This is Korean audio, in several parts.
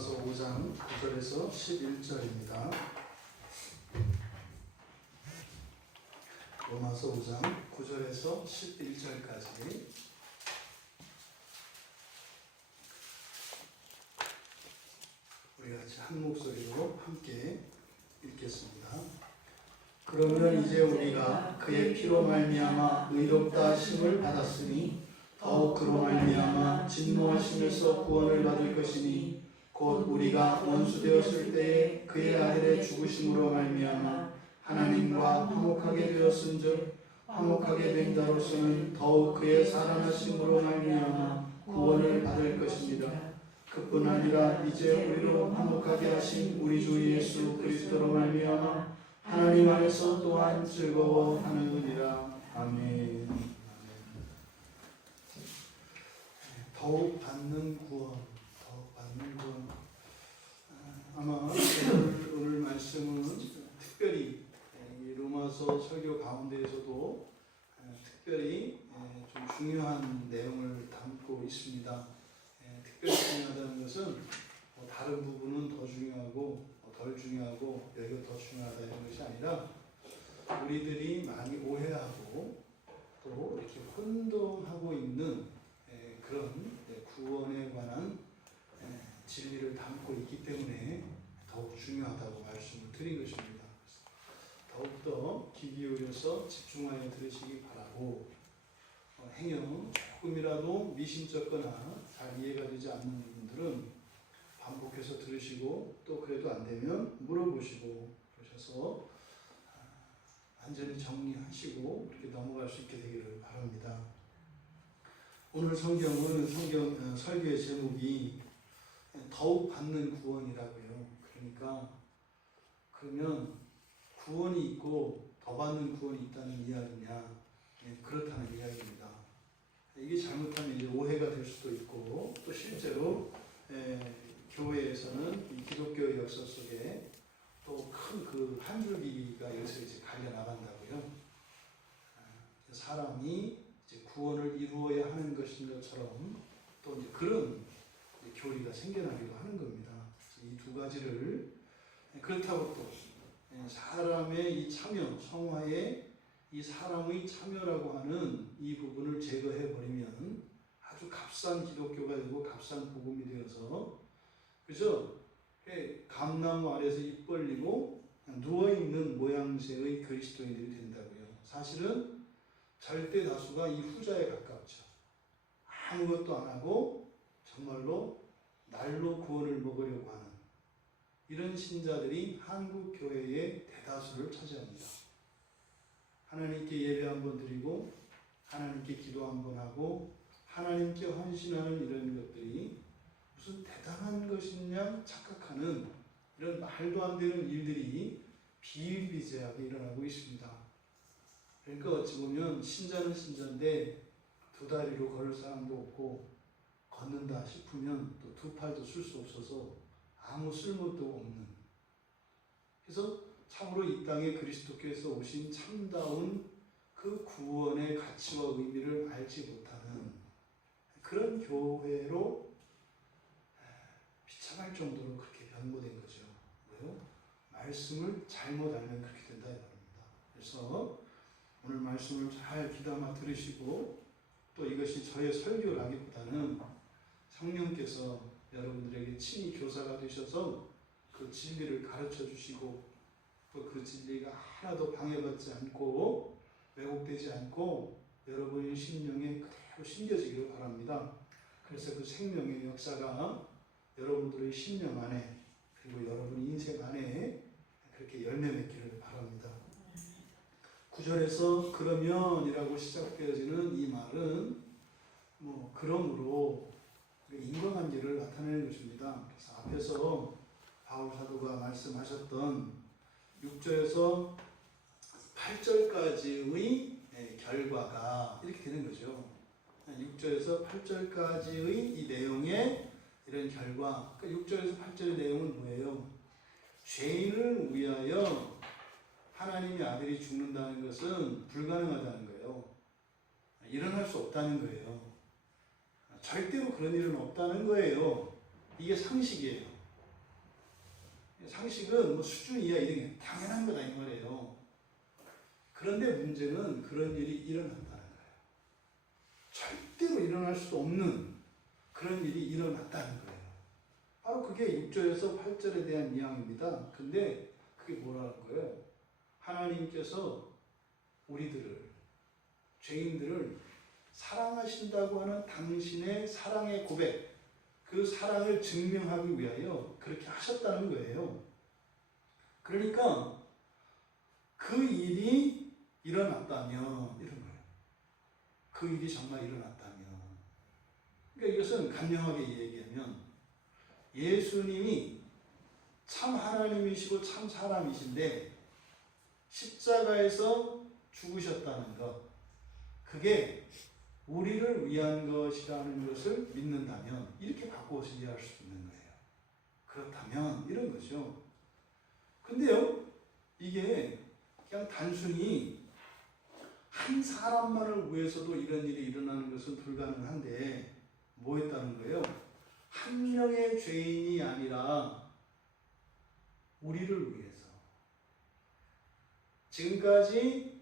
로마서 5장 9절에서 11절입니다. 로마서 5장 9절에서 11절까지 우리 같이 한 목소리로 함께 읽겠습니다. 그러면 이제 우리가 그의 피로 말미암아 의롭다 하심을 받았으니 더욱 그로 말미암아 진노하심에서 구원을 받을 것이니 곧 우리가 원수 되었을 때에 그의 아들의 죽으심으로 말미암아 하나님과 화목하게 되었은즉 화목하게 된 자로서는 더욱 그의 살아나심으로 말미암아 구원을 받을 것입니다. 그뿐 아니라 이제 우리로 화목하게 하신 우리 주 예수 그리스도로 말미암아 하나님 안에서 또한 즐거워하느니라. 아멘. 더욱 받는 구원, 더욱 받는 구원. 아마 오늘 말씀은 특별히 이 로마서 설교 가운데에서도 특별히 좀 중요한 내용을 담고 있습니다. 특별히 중요하다는 것은 다른 부분은 더 중요하고 덜 중요하고 여기가 더 중요하다 이런 것이 아니라 우리들이 많이 오해하고 또 이렇게 혼동하고 있는 그런 구원에 관한 진리를 담고 있기 때문에 더욱 중요하다고 말씀을 드린 것입니다. 더욱더 귀 기울여서 집중하여 들으시기 바라고 행여 조금이라도 미심쩍거나 잘 이해가 되지 않는 분들은 반복해서 들으시고 또 그래도 안 되면 물어보시고 그러셔서 완전히 정리하시고 이렇게 넘어갈 수 있게 되기를 바랍니다. 오늘 성경은 설교의 제목이 더욱 받는 구원이라고요. 그러니까 그러면 구원이 있고 더 받는 구원이 있다는 이야기냐? 그렇다는 이야기입니다. 이게 잘못하면 이제 오해가 될 수도 있고 또 실제로 교회에서는 이 기독교의 역사 속에 또 큰 그 한 줄기가 여기서 이제 갈려 나간다고요. 사람이 이제 구원을 이루어야 하는 것인 것처럼 또 이제 그런 교리가 생겨나기도 하는 겁니다. 이 두 가지를 그렇다고 또 사람의 이 참여, 성화에 이 사람의 참여라고 하는 이 부분을 제거해 버리면 아주 값싼 기독교가 되고 값싼 복음이 되어서 그죠? 감나무 아래서 입 벌리고 누워있는 모양새의 그리스도인들이 된다고요. 사실은 절대 다수가 이 후자에 가깝죠. 아무것도 안 하고 정말로 날로 구원을 먹으려고 하는 이런 신자들이 한국 교회의 대다수를 차지합니다. 하나님께 예배 한번 드리고 하나님께 기도 한번 하고 하나님께 헌신하는 이런 것들이 무슨 대단한 것이냐 착각하는 이런 말도 안 되는 일들이 비일비재하게 일어나고 있습니다. 그러니까 어찌 보면 신자는 신자인데 두 다리로 걸을 사람도 없고 걷는다 싶으면 또 두 팔도 쓸 수 없어서 아무 쓸모도 없는, 그래서 참으로 이 땅에 그리스도께서 오신 참다운 그 구원의 가치와 의미를 알지 못하는 그런 교회로 비참할 정도로 그렇게 변모된 거죠. 왜요? 말씀을 잘못 알면 그렇게 된다 이 말입니다. 그래서 오늘 말씀을 잘 귀담아 들으시고 또 이것이 저의 설교라기보다는 성령께서 여러분들에게 친히 교사가 되셔서 그 진리를 가르쳐 주시고 또 그 진리가 하나도 방해받지 않고 왜곡되지 않고 여러분의 심령에 그대로 심겨지기를 바랍니다. 그래서 그 생명의 역사가 여러분들의 심령 안에 그리고 여러분 인생 안에 그렇게 열매 맺기를 바랍니다. 9절에서 그러면이라고 시작되어지는 이 말은 그러므로 인과관계를 나타내는 것입니다. 그래서 앞에서 바울 사도가 말씀하셨던 6절에서 8절까지의 결과가 이렇게 되는 거죠. 6절에서 8절까지의 이 내용의 이런 결과, 그러니까 6절에서 8절의 내용은 뭐예요? 죄인을 위하여 하나님의 아들이 죽는다는 것은 불가능하다는 거예요. 일어날 수 없다는 거예요. 절대로 그런 일은 없다는 거예요. 이게 상식이에요. 상식은 뭐 수준 이하 이런 게 당연한 거다 이 말이에요. 그런데 문제는 그런 일이 일어난다는 거예요. 절대로 일어날 수도 없는 그런 일이 일어났다는 거예요. 바로 그게 6절에서 8절에 대한 이야기입니다. 근데 그게 뭐라는 거예요? 하나님께서 우리들을, 죄인들을 사랑하신다고 하는 당신의 사랑의 고백, 그 사랑을 증명하기 위하여 그렇게 하셨다는 거예요. 그러니까 그 일이 일어났다면, 이런 거예요. 그 일이 정말 일어났다면. 그러니까 이것은 간명하게 얘기하면 예수님이 참 하나님이시고 참 사람이신데 십자가에서 죽으셨다는 것, 그게 우리를 위한 것이라는 것을 믿는다면 이렇게 바꾸어서 이해할 수 있는 거예요. 그렇다면 이런 거죠. 근데요, 이게 그냥 단순히 한 사람만을 위해서도 이런 일이 일어나는 것은 불가능한데 뭐 했다는 거예요? 한 명의 죄인이 아니라 우리를 위해서, 지금까지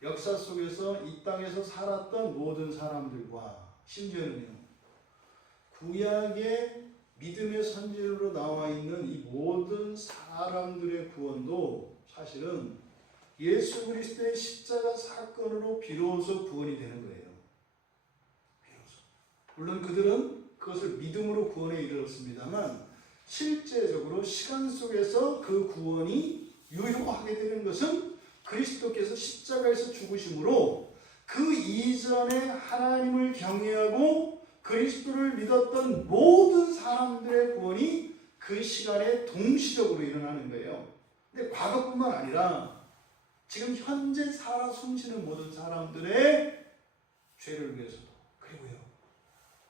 역사 속에서 이 땅에서 살았던 모든 사람들과 심지어는요, 구약의 믿음의 선지자로 나와 있는 이 모든 사람들의 구원도 사실은 예수 그리스도의 십자가 사건으로 비로소 구원이 되는 거예요. 비로소. 물론 그들은 그것을 믿음으로 구원에 이르렀습니다만 실제적으로 시간 속에서 그 구원이 유효하게 되는 것은 그리스도께서 십자가에서 죽으심으로 그 이전에 하나님을 경외하고 그리스도를 믿었던 모든 사람들의 구원이 그 시간에 동시적으로 일어나는 거예요. 근데 과거뿐만 아니라 지금 현재 살아 숨쉬는 모든 사람들의 죄를 위해서도, 그리고요,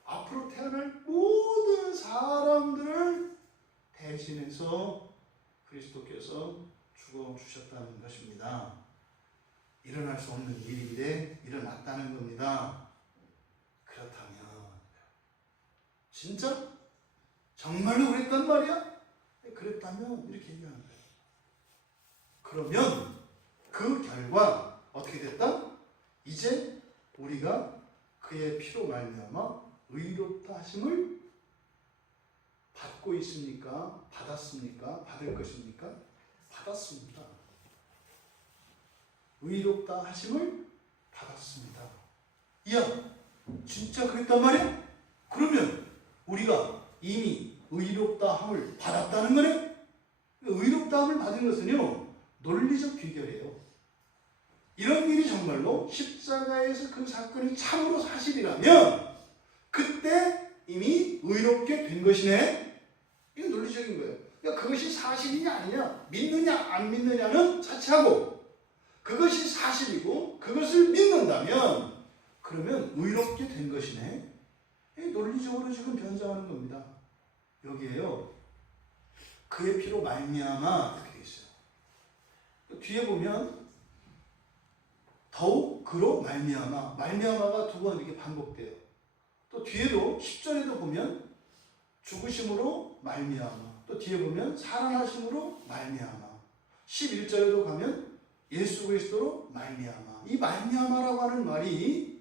앞으로 태어날 모든 사람들을 대신해서 그리스도께서 죽어주셨다는 것입니다. 일어날 수 없는 일인데 일어났다는 겁니다. 그렇다면 진짜? 정말로 그랬단 말이야? 그랬다면 이렇게 얘기하는 거예요. 그러면 그 결과 어떻게 됐다? 이제 우리가 그의 피로 말미암아 의롭다 하심을 받고 있습니까? 받았습니까? 받을 것입니까? 받았습니다. 의롭다 하심을 받았습니다. 이야, 진짜 그랬단 말이야? 그러면 우리가 이미 의롭다 함을 받았다는 거네? 의롭다 함을 받은 것은요, 논리적 귀결이에요. 이런 일이 정말로 십자가에서 그 사건이 참으로 사실이라면 그때 이미 의롭게 된 것이네? 이건 논리적인 거예요. 그러니까 그것이 사실이냐 아니냐, 믿느냐 안 믿느냐는 차치하고 그것이 사실이고 그것을 믿는다면 그러면 의롭게 된 것이네. 논리적으로 지금 변장하는 겁니다. 여기에요, 그의 피로 말미암아 이렇게 되어 있어요. 뒤에 보면 더욱 그로 말미암아, 말미암아가 두 번 이렇게 반복돼요. 또 뒤에도 10절에도 보면 죽으심으로 말미암아, 또 뒤에 보면 살아나심으로 말미암아, 11절에도 가면 예수 그리스도로 말미암아. 이 말미암아라고 하는 말이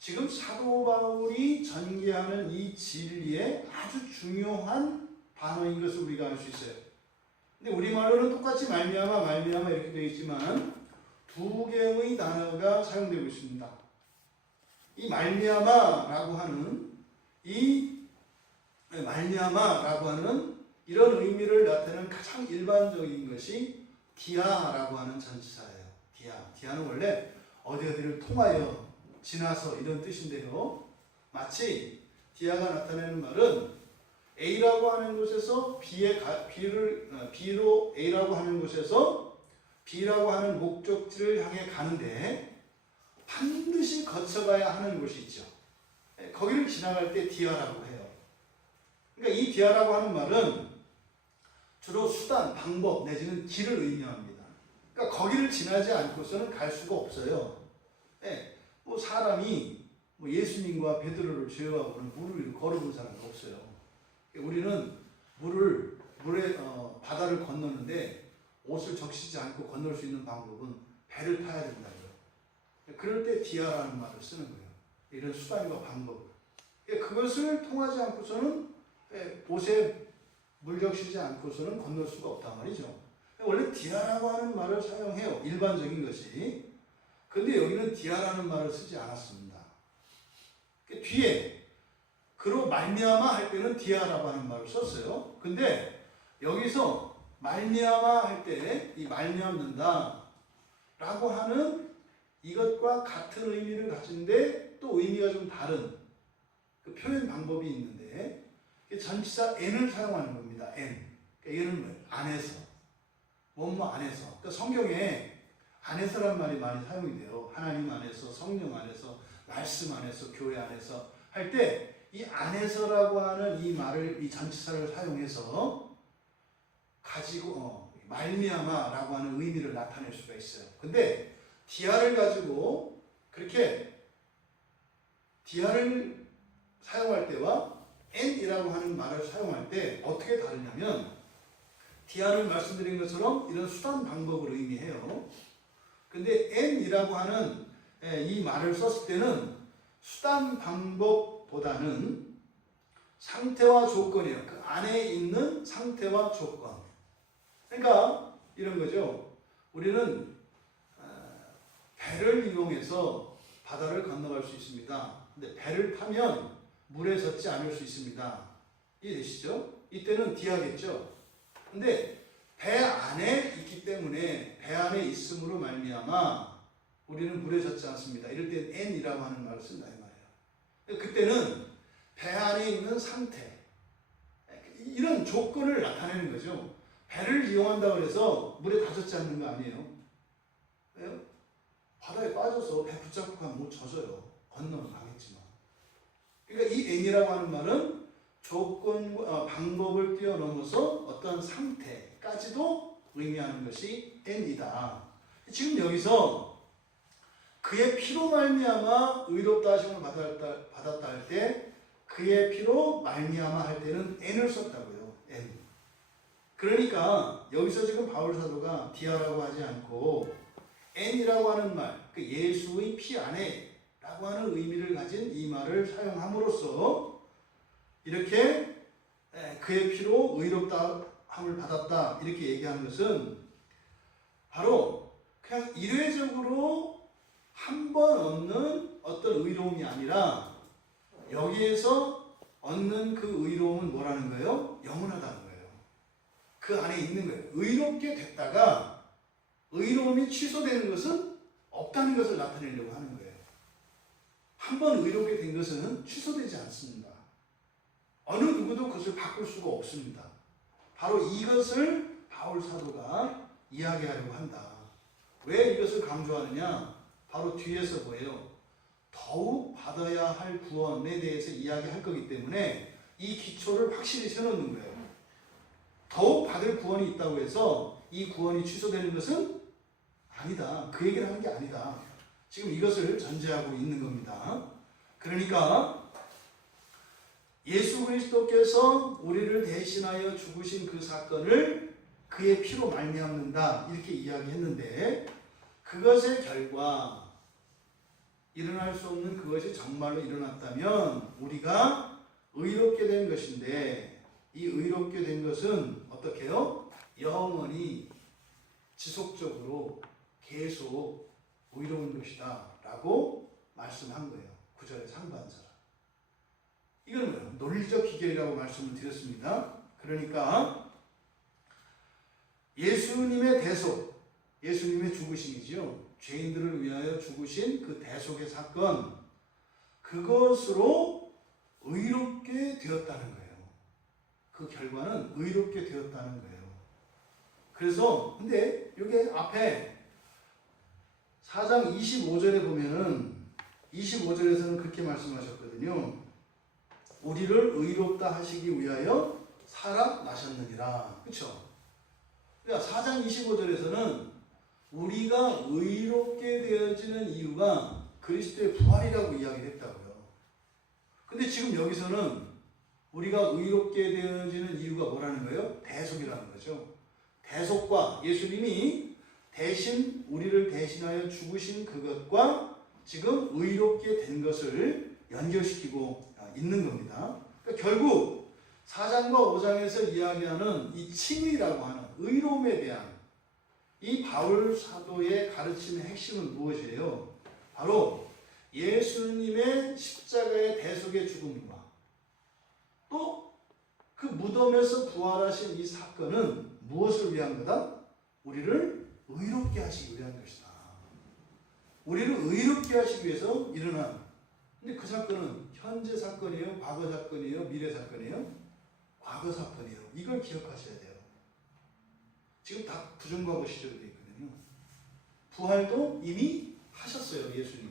지금 사도 바울이 전개하는 이 진리의 아주 중요한 단어인 것을 우리가 알 수 있어요. 근데 우리말로는 똑같이 말미암아 말미암아 이렇게 되어 있지만 두 개의 단어가 사용되고 있습니다. 이 말미암아라고 하는 이런 의미를 나타내는 가장 일반적인 것이 디아라고 하는 전치사예요. 디아는 원래 어디를 통하여, 지나서 이런 뜻인데요. 마치 디아가 나타내는 말은 A라고 하는 곳에서 B로 A라고 하는 곳에서 B라고 하는 목적지를 향해 가는데 반드시 거쳐가야 하는 곳이 있죠. 거기를 지나갈 때 디아라고 해요. 그러니까 이 디아라고 하는 말은 주로 수단, 방법 내지는 길을 의미합니다. 그러니까 거기를 지나지 않고서는 갈 수가 없어요. 사람이 예수님과 베드로를 제외하고는 물을 걸어본 사람은 없어요. 우리는 물에 바다를 건너는데 옷을 적시지 않고 건널 수 있는 방법은 배를 타야 된다고요. 그럴 때 디아라는 말을 쓰는 거예요. 이런 수단과 방법. 그것을 통하지 않고서는 옷에 물 적시지 않고서는 건널 수가 없단 말이죠. 원래 디아라고 하는 말을 사용해요. 일반적인 것이. 근데 여기는 디아라는 말을 쓰지 않았습니다. 뒤에 그로 말미암아 할 때는 디아라고 하는 말을 썼어요. 근데 여기서 말미암아 할 때 이 말미암는다 라고 하는 이것과 같은 의미를 가진데 또 의미가 좀 다른 그 표현 방법이 있는데 전치사 n을 사용하는 겁니다. n. 그러니까 이거는 뭐예요? 안에서. 뭐뭐 안에서. 그러니까 성경에 안에서란 말이 많이 사용이 돼요. 하나님 안에서, 성령 안에서, 말씀 안에서, 교회 안에서 할 때 이 안에서라고 하는 이 말을, 이 전치사를 사용해서 가지고 말미암아라고 하는 의미를 나타낼 수가 있어요. 근데 디아를 가지고 그렇게 디아를 사용할 때와 n이라고 하는 말을 사용할 때 어떻게 다르냐면 디아를 말씀드린 것처럼 이런 수단 방법을 의미해요. 근데 n이라고 하는 이 말을 썼을 때는 수단 방법보다는 상태와 조건이에요. 그 안에 있는 상태와 조건. 그러니까 이런 거죠. 우리는 배를 이용해서 바다를 건너갈 수 있습니다. 근데 배를 타면 물에 젖지 않을 수 있습니다. 이해되시죠? 이때는 디아겠죠. 근데 배 안에 있기 때문에 배 안에 있음으로 말미암아 우리는 물에 젖지 않습니다. 이럴 때 n이라고 하는 말을 쓴다 이 말이에요. 그때는 배 안에 있는 상태, 이런 조건을 나타내는 거죠. 배를 이용한다고 해서 물에 다 젖지 않는 거 아니에요. 왜요? 바다에 빠져서 배 붙잡고 가면 못 젖어요. 건너면 가겠지만. 그러니까 이 n이라고 하는 말은 조건, 방법을 뛰어넘어서 어떤 상태까지도 의미하는 것이 n이다. 지금 여기서 그의 피로 말미암아 의롭다 하심을 받았다 할 때 그의 피로 말미암아 할 때는 n을 썼다고요. n. 그러니까 여기서 지금 바울 사도가 디아라고 하지 않고 n이라고 하는 말, 그 예수의 피 안에 라고 하는 의미를 가진 이 말을 사용함으로써 이렇게 그의 피로 의롭다 함을 받았다 이렇게 얘기하는 것은 바로 그냥 일회적으로 한 번 얻는 어떤 의로움이 아니라 여기에서 얻는 그 의로움은 뭐라는 거예요? 영원하다는 거예요. 그 안에 있는 거예요. 의롭게 됐다가 의로움이 취소되는 것은 없다는 것을 나타내려고 하는 거예요. 한 번 의롭게 된 것은 취소되지 않습니다. 어느 누구도 그것을 바꿀 수가 없습니다. 바로 이것을 바울 사도가 이야기하려고 한다. 왜 이것을 강조하느냐? 바로 뒤에서 뭐예요? 더욱 받아야 할 구원에 대해서 이야기할 거기 때문에 이 기초를 확실히 세워놓는 거예요. 더욱 받을 구원이 있다고 해서 이 구원이 취소되는 것은 아니다. 그 얘기를 하는 게 아니다. 지금 이것을 전제하고 있는 겁니다. 그러니까 예수 그리스도께서 우리를 대신하여 죽으신 그 사건을 그의 피로 말미암는다 이렇게 이야기했는데 그것의 결과 일어날 수 없는 그것이 정말로 일어났다면 우리가 의롭게 된 것인데 이 의롭게 된 것은 어떻게 해요? 영원히 지속적으로 계속 의로운 것이다 라고 말씀한 거예요. 9절의 상반절. 이건 뭐예요? 논리적 기결이라고 말씀을 드렸습니다. 그러니까 예수님의 대속, 예수님의 죽으심이지요. 죄인들을 위하여 죽으신 그 대속의 사건, 그것으로 의롭게 되었다는 거예요. 그 결과는 의롭게 되었다는 거예요. 그래서 근데 여기 앞에 4장 25절에 보면은 25절에서는 그렇게 말씀하셨거든요. 우리를 의롭다 하시기 위하여 살아나셨느니라. 그렇죠? 그러니까 4장 25절에서는 우리가 의롭게 되어지는 이유가 그리스도의 부활이라고 이야기를 했다고요. 근데 지금 여기서는 우리가 의롭게 되어지는 이유가 뭐라는 거예요? 대속이라는 의롭다함이라는 거죠. 대속과 예수님이 대신 우리를 대신하여 죽으신 그것과 지금 의롭게 된 것을 연결시키고 있는 겁니다. 그러니까 결국 4장과 5장에서 이야기하는 이 칭의라고 하는 의로움에 대한 이 바울 사도의 가르침의 핵심은 무엇이에요? 바로 예수님의 십자가의 대속의 죽음과 또 그 무덤에서 부활하신 이 사건은 무엇을 위한 거다? 우리를 의롭게 하시기 위한 것이다. 우리를 의롭게 하시기 위해서 일어난. 근데 그 사건은 현재 사건이에요? 과거 사건이에요? 미래 사건이에요? 과거 사건이에요. 이걸 기억하셔야 돼요. 지금 다 부정과거 시절이 되어 있거든요. 부활도 이미 하셨어요. 예수님이.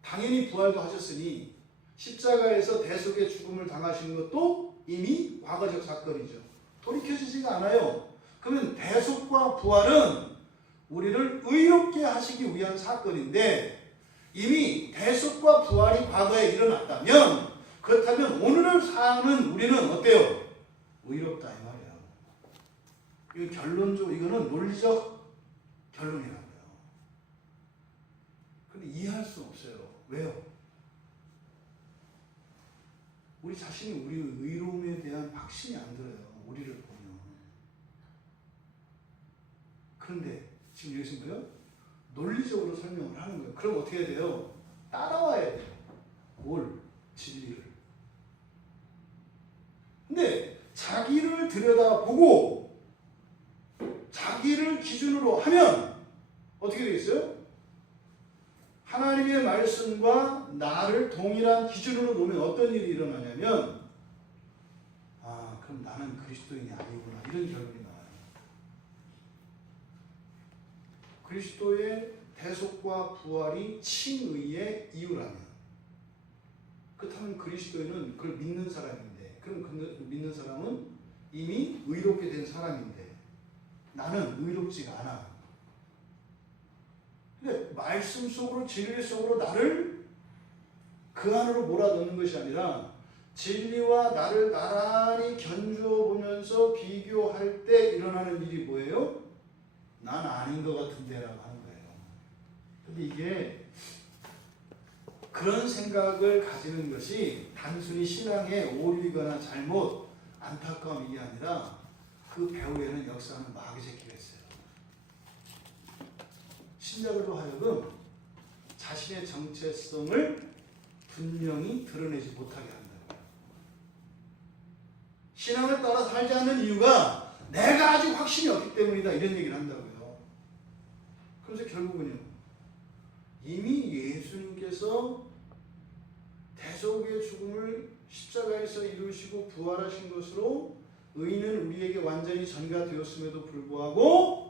당연히 부활도 하셨으니 십자가에서 대속의 죽음을 당하시는 것도 이미 과거적 사건이죠. 돌이켜지지가 않아요. 그러면 대속과 부활은 우리를 의롭게 하시기 위한 사건인데 이미 대속과 부활이 과거에 일어났다면 그렇다면 오늘을 사는 우리는 어때요? 의롭다 이 말이에요. 이거 결론적으로 이거는 논리적 결론이라고요. 근데 이해할 수 없어요. 왜요? 우리 자신이 우리 의로움에 대한 확신이 안 들어요. 우리를 보면. 그런데 지금 여기서 뭐예요? 논리적으로 설명을 하는 거예요. 그럼 어떻게 해야 돼요? 따라와야 돼요. 뭘? 진리를. 근데 자기를 들여다보고 자기를 기준으로 하면 어떻게 되겠어요? 하나님의 말씀과 나를 동일한 기준으로 놓으면 어떤 일이 일어나냐면 그럼 나는 그리스도인이 아니구나 이런 결론이 나와요. 그리스도의 대속과 부활이 칭의의 이유라면 그렇다면 그리스도인은 그걸 믿는 사람인데 그럼 그 믿는 사람은 이미 의롭게 된 사람인데 나는 의롭지가 않아. 근데 말씀 속으로 진리 속으로 나를 그 안으로 몰아넣는 것이 아니라 진리와 나를 나란히 견주어 보면서 비교할 때 일어나는 일이 뭐예요? 난 아닌 것 같은데 라고 하는 거예요. 근데 이게 그런 생각을 가지는 것이 단순히 신앙의 오류이거나 잘못, 안타까움이 아니라 그 배후에는 역사하는 마귀 새끼가 있어요. 신자들로 하여금 자신의 정체성을 분명히 드러내지 못하게 한다고요. 신앙을 따라 살지 않는 이유가 내가 아직 확신이 없기 때문이다 이런 얘기를 한다고요. 그래서 결국은요. 이미 예수님께서 대속의 죽음을 십자가에서 이루시고 부활하신 것으로 의인은 우리에게 완전히 전가되었음에도 불구하고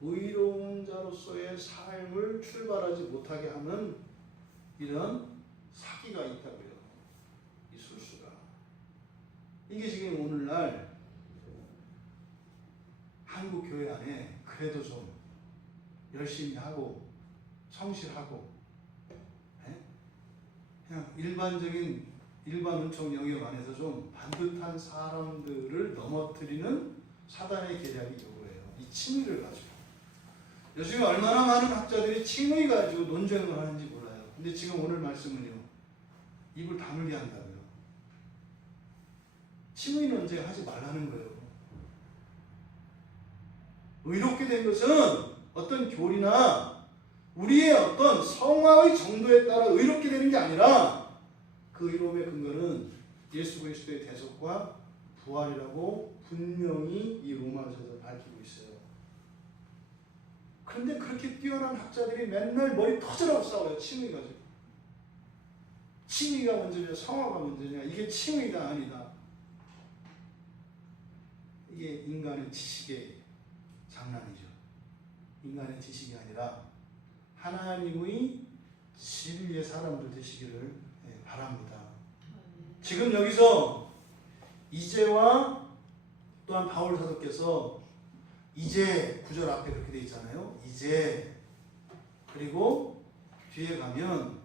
의로운 자로서의 삶을 출발하지 못하게 하는 이런 사기가 있다고요. 이 술수가. 이게 지금 오늘날 한국 교회 안에 그래도 좀 열심히 하고 성실하고 그냥 일반 은총 영역 안에서 좀 반듯한 사람들을 넘어뜨리는 사단의 계략이 이거예요. 이 칭의를 가지고. 요즘에 얼마나 많은 학자들이 칭의 가지고 논쟁을 하는지 몰라요. 근데 지금 오늘 말씀은요. 입을 다물게 한다고요. 칭의 논쟁 하지 말라는 거예요. 의롭게 된 것은 어떤 교리나 우리의 어떤 성화의 정도에 따라 의롭게 되는 게 아니라 그 의로움의 근거는 예수 그리스도의 대속과 부활이라고 분명히 이 로마서에서 밝히고 있어요. 그런데 그렇게 뛰어난 학자들이 맨날 머리 터져라고 싸워요. 칭의 가지고. 칭의가 먼저냐 성화가 먼저냐 이게 칭의다 아니다. 이게 인간의 지식의 장난이죠. 인간의 지식이 아니라 하나님의 진리의 사람들 되시기를 바랍니다. 지금 여기서 이제와 또한 바울 사도께서 이제 구절 앞에 그렇게 되어 있잖아요. 이제 그리고 뒤에 가면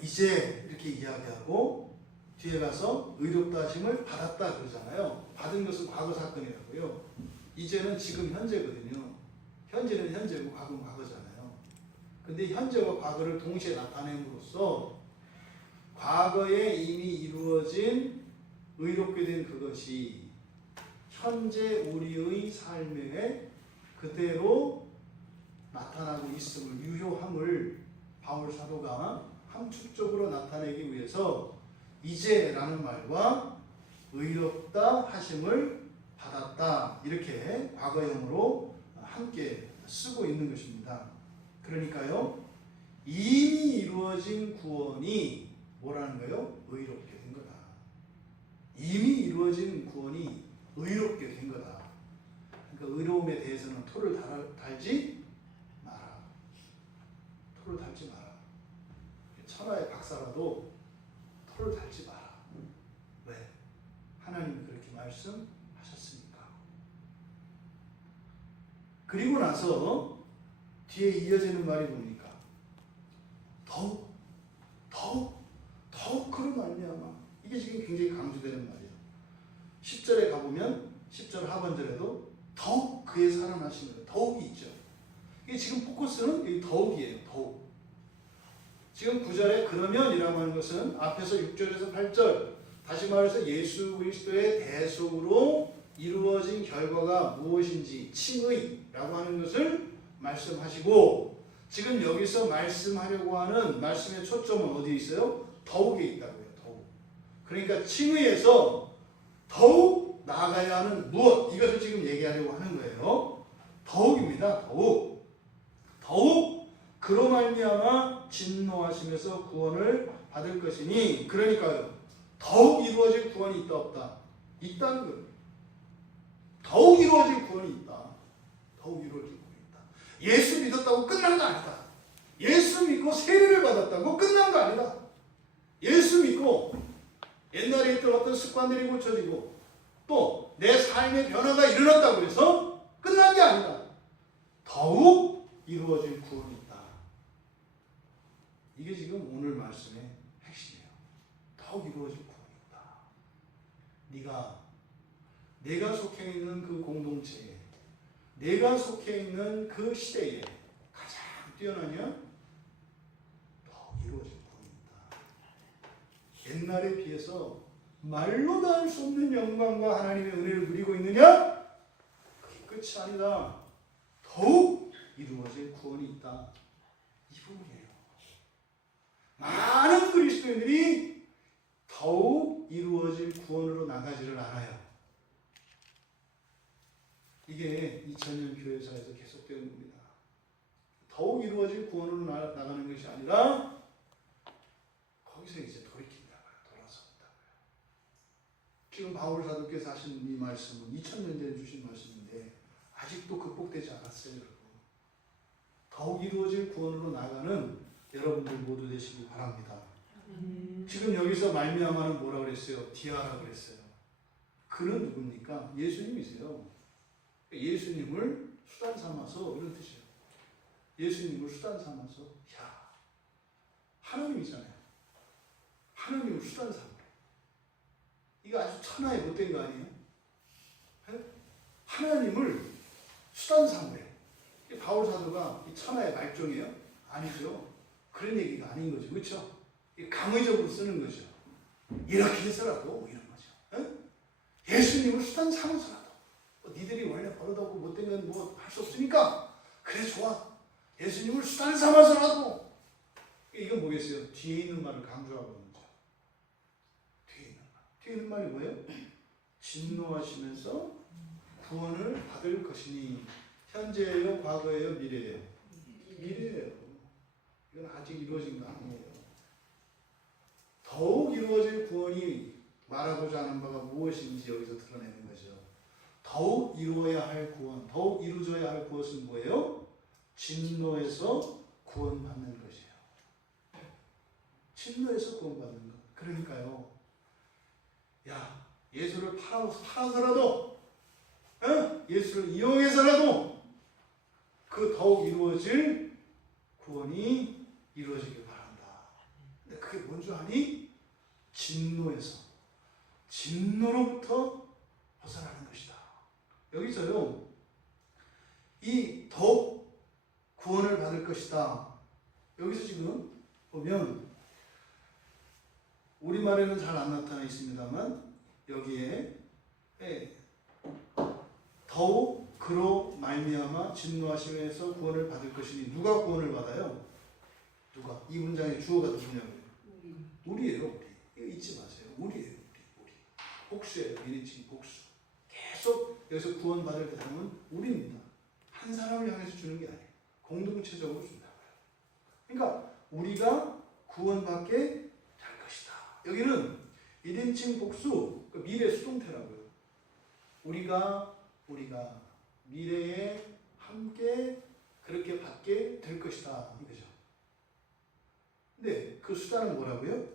이제 이렇게 이야기하고 뒤에 가서 의롭다 하심을 받았다 그러잖아요. 받은 것은 과거 사건이라고요. 이제는 지금 현재거든요. 현재는 현재고 과거는 과거잖아요. 근데 현재와 과거를 동시에 나타냄으로써 과거에 이미 이루어진 의롭게 된 그것이 현재 우리의 삶에 그대로 나타나고 있음을, 유효함을 바울 사도가 함축적으로 나타내기 위해서 이제라는 말과 의롭다 하심을 받았다 이렇게 과거형으로 함께 쓰고 있는 것입니다. 그러니까요, 이미 이루어진 구원이 뭐라는 거예요? 의롭게 된 거다. 이미 이루어진 구원이 의롭게 된 거다. 그러니까 의로움에 대해서는 토를 달지 마라. 토를 달지 마라. 천하의 박사라도 토를 달지 마라. 왜? 하나님이 그렇게 말씀하셨으니까. 그리고 나서 뒤에 이어지는 말이 뭡니까? 더욱 그로 말미암아. 이게 지금 굉장히 강조되는 말이에요. 10절에 가보면 10절 하반절에도 더욱 그의 살아나심을, 더욱이 있죠. 이게 지금 포커스는 이 더욱이에요. 더욱. 지금 9절에 그러면이라고 하는 것은 앞에서 6절에서 8절 다시 말해서 예수 그리스도의 대속으로 이루어진 결과가 무엇인지 칭의라고 하는 것을 말씀하시고, 지금 여기서 말씀하려고 하는 말씀의 초점은 어디에 있어요? 더욱에 있다고요. 더욱. 그러니까 칭의에서 더욱 나아가야 하는 무엇, 이것을 지금 얘기하려고 하는 거예요. 더욱입니다. 더욱 그로 말미암아 진노하심에서 구원을 받을 것이니, 그러니까요, 더욱 이루어질 구원이 있다 없다? 있다는 거예요. 더욱 이루어질 구원이 있다. 더욱 이루어질 구원이 있다. 예수 믿었다고 끝난 거 아니다. 예수 믿고 세례를 받았다고 끝난 거 아니다. 예수 믿고 옛날에 있던 어떤 습관들이 고쳐지고 또 내 삶의 변화가 일어났다고 해서 끝난 게 아니다. 더욱 이루어질 구원이 있다. 이게 지금 오늘 말씀의 핵심이에요. 더욱 이루어질 구원이 있다. 내가 속해 있는 그 공동체에, 내가 속해 있는 그 시대에 가장 뛰어나냐? 더욱 이루어질 구원이 있다. 옛날에 비해서 말로 다 할 수 없는 영광과 하나님의 은혜를 누리고 있느냐? 그게 끝이 아니다. 더욱 이루어질 구원이 있다. 이 부분이에요. 많은 그리스도인들이 더욱 이루어질 구원으로 나가지를 않아요. 이게 2000년 교회사에서 계속되는 겁니다. 더욱 이루어질 구원으로 나가는 것이 아니라 거기서 이제 돌이킨다고요. 돌아선다고요. 지금 바울 사도께서 하신 이 말씀은 2000년 전에 주신 말씀인데 아직도 극복되지 않았어요. 여러분. 더욱 이루어질 구원으로 나가는 여러분들 모두 되시기 바랍니다. 지금 여기서 말미암아는 뭐라 그랬어요? 디아라 그랬어요. 그는 누굽니까? 예수님이세요. 예수님을 수단 삼아서, 이런 뜻이에요. 예수님을 수단 삼아서, 야, 하나님이잖아요. 하나님을 수단 삼아. 이거 아주 천하에 못된 거 아니에요? 하나님을 수단 삼으래. 바울 사도가 이 천하의 말종이에요? 아니죠. 그런 얘기가 아닌 거죠. 그렇죠? 강의적으로 쓰는 거죠. 이렇게 해서라도 이런 거죠. 예수님을 수단 삼아서라도. 니들이 원래 버릇하고 못된 건 뭐 할 수 없으니까 그래 좋아. 예수님을 수단 삼아서라도. 이건 뭐겠어요? 뒤에 있는 말을 강조하고 있는 거죠. 뒤에 있는 말이 뭐예요? 진노하시면서 구원을 받을 것이니. 현재예요? 과거예요? 미래예요? 미래예요. 이건 아직 이루어진 거 아니에요. 더욱 이루어질 구원이 말하고자 하는 바가 무엇인지 여기서 드러내는 거죠. 더욱 이루어야 할 구원, 더욱 이루어져야 할 것은 뭐예요? 진노에서 구원받는 것이에요. 진노에서 구원받는 것. 그러니까요. 야, 예수를 팔아서라도, 예수를 이용해서라도 그 더욱 이루어질 구원이 이루어지길 바란다. 근데 그게 뭔 줄 아니? 진노로부터 벗어나는 것이다. 여기서요, 이 더욱 구원을 받을 것이다. 여기서 지금 보면 우리말에는 잘 안 나타나 있습니다만 여기에 더욱 그로 말미암아 진노하심에서 구원을 받을 것이니, 누가 구원을 받아요? 누가? 이 문장의 주어가 누구냐고요? 우리예요. 우리. 이거 잊지 마세요. 우리예요. 우리. 복수예요. 미리칭 복수. 계속 여기서 구원받을 대상은 우리입니다. 한 사람을 향해서 주는 게 아니에요. 공동체적으로 준다고요. 그러니까 우리가 구원받게 될 것이다. 여기는 1인칭 복수, 미래 수동태라고요. 우리가 미래에 함께 그렇게 받게 될 것이다. 이거죠. 근데 그 수단은 뭐라고요?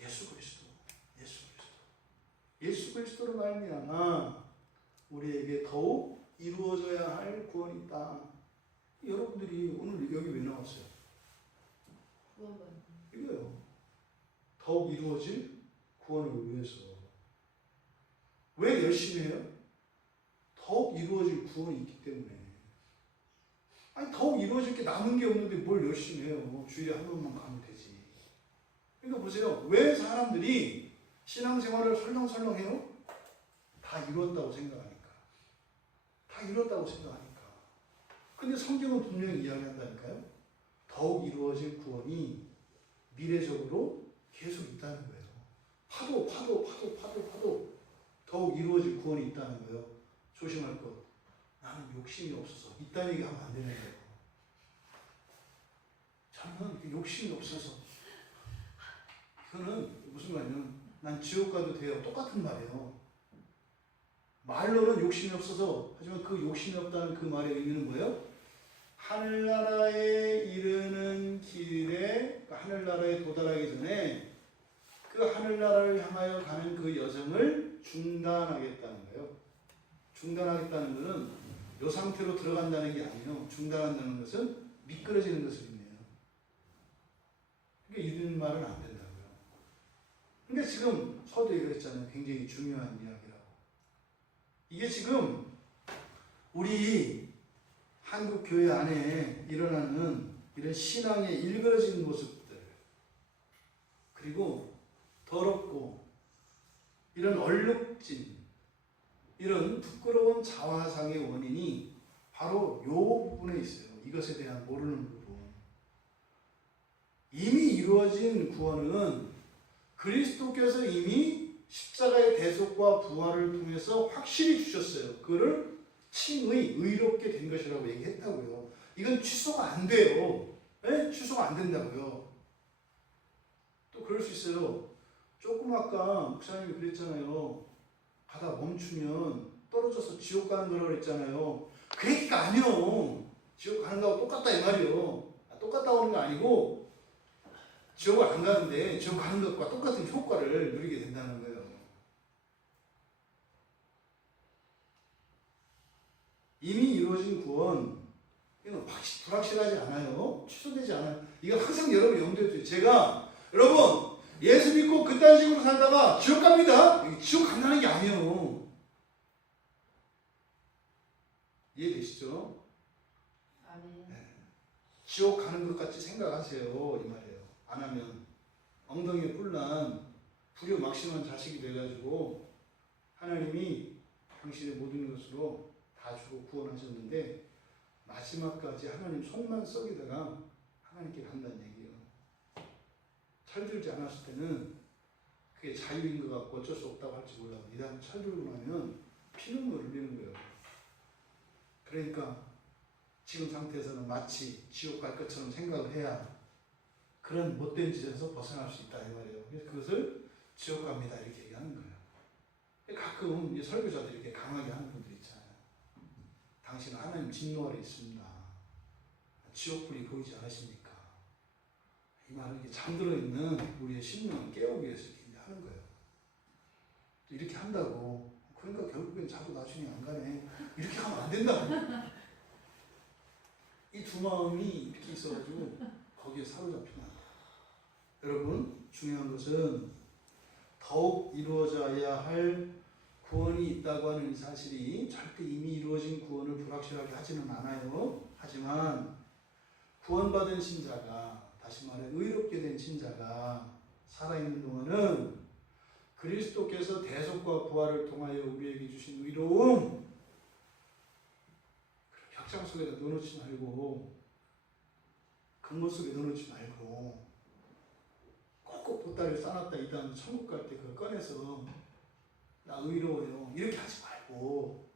예수 그리스도. 예수 그리스도로 말미암아 우리에게 더욱 이루어져야 할 구원이 있다. 여러분들이 오늘 여기 왜 나왔어요? 이거요. 더욱 이루어질 구원을 위해서. 왜 열심히 해요? 더욱 이루어질 구원이 있기 때문에. 아니, 더욱 이루어질 게 남은 게 없는데 뭘 열심히 해요? 주일에 한 번만 가면 되지. 그러니까 보세요. 왜 사람들이 신앙생활을 설렁설렁 해요? 다 이뤘다고 생각하니까. 근데 성경은 분명히 이야기한다니까요. 더욱 이루어질 구원이 미래적으로 계속 있다는 거예요. 파도. 더욱 이루어질 구원이 있다는 거예요. 조심할 것. 나는 욕심이 없어서. 이딴 얘기 하면 안 되는 거예요. 저는 욕심이 없어서. 이거는 무슨 말이냐면, 난 지옥 가도 돼요. 똑같은 말이에요. 말로는 욕심이 없어서, 하지만 그 욕심이 없다는 그 말의 의미는 뭐예요? 하늘나라에 이르는 길에, 하늘나라에 도달하기 전에 그 하늘나라를 향하여 가는 그 여정을 중단하겠다는 거예요. 중단하겠다는 것은 이 상태로 들어간다는 게 아니에요. 중단한다는 것은 미끄러지는 것을 의미해요. 그러니까 이런 말은 안 된다고요. 그러니까 지금 서두에 그랬잖아요. 굉장히 중요한 이야기라고. 이게 지금 우리 한국 교회 안에 일어나는 이런 신앙의 일그러진 모습들, 그리고 더럽고 이런 얼룩진, 이런 부끄러운 자화상의 원인이 바로 이 부분에 있어요. 이것에 대한 모르는 부분. 이미 이루어진 구원은 그리스도께서 이미 십자가의 대속과 부활을 통해서 확실히 주셨어요. 그를 칭의, 의롭게 된 것이라고 얘기했다고요. 이건 취소가 안 돼요. 네? 취소가 안 된다고요. 또 그럴 수 있어요. 조금 아까 목사님이 그랬잖아요. 가다 멈추면 떨어져서 지옥 가는 거라고 그랬잖아요. 그 얘기가 아니요. 지옥 가는 거하고 똑같다 이 말이요. 똑같다고 하는 거 아니고 지옥을 안 가는데 지옥 가는 것과 똑같은 효과를 누리게 된다는 거예요. 이미 이루어진 구원, 이건 불확실하지 않아요. 취소되지 않아요. 이건 항상 여러분 염두에 두세요. 제가 여러분 예수 믿고 그딴 식으로 살다가 지옥 갑니다. 지옥 간다는 게 아니에요. 이해되시죠? 네. 지옥 가는 것 같이 생각하세요. 이 말이에요. 안 하면 엉덩이에 뿔난 불효막심한 자식이 돼가지고 하나님이 당신의 모든 것으로 다 주고 구원하셨는데 마지막까지 하나님 손만 썩이다가 하나님께 간다는 얘기예요. 철들지 않았을 때는 그게 자유인 것 같고 어쩔 수 없다고 할지 몰라도 이단 철들고 나면 피눈물을 흘리는 거예요. 그러니까 지금 상태에서는 마치 지옥 갈 것처럼 생각을 해야 그런 못된 짓에서 벗어날 수 있다 이 말이에요. 그래서 그것을 지옥 갑니다 이렇게 얘기하는 거예요. 가끔 이제 설교자들이 이렇게 강하게 하는 분들 있잖아요. 당신은 하나님 진노 아래 있습니다. 지옥불이 보이지 않으십니까? 이 말은 이렇게 잠들어 있는 우리의 심령을 깨우기 위해서 이렇게 하는 거예요. 이렇게 한다고. 그러니까 결국엔 자도 나중에 안 가네. 이렇게 하면 안 된다고. 이 두 마음이 이렇게 있어가지고 거기에 사로잡히면 안 돼요. 여러분, 중요한 것은 더욱 이루어져야 할 구원이 있다고 하는 이 사실이 절대 이미 이루어진 구원을 불확실하게 하지는 않아요. 하지만 구원받은 신자가, 다시 말해 의롭게 된 신자가 살아있는 동안은 그리스도께서 대속과 부활을 통하여 우리에게 주신 의로움, 벽장 속에다 넣어놓지 말고, 근거 속에 넣어놓지 말고, 꼭꼭 보따리를 싸놨다 이 다음 천국 갈 때 그걸 꺼내서 나 의로워요 이렇게 하지 말고,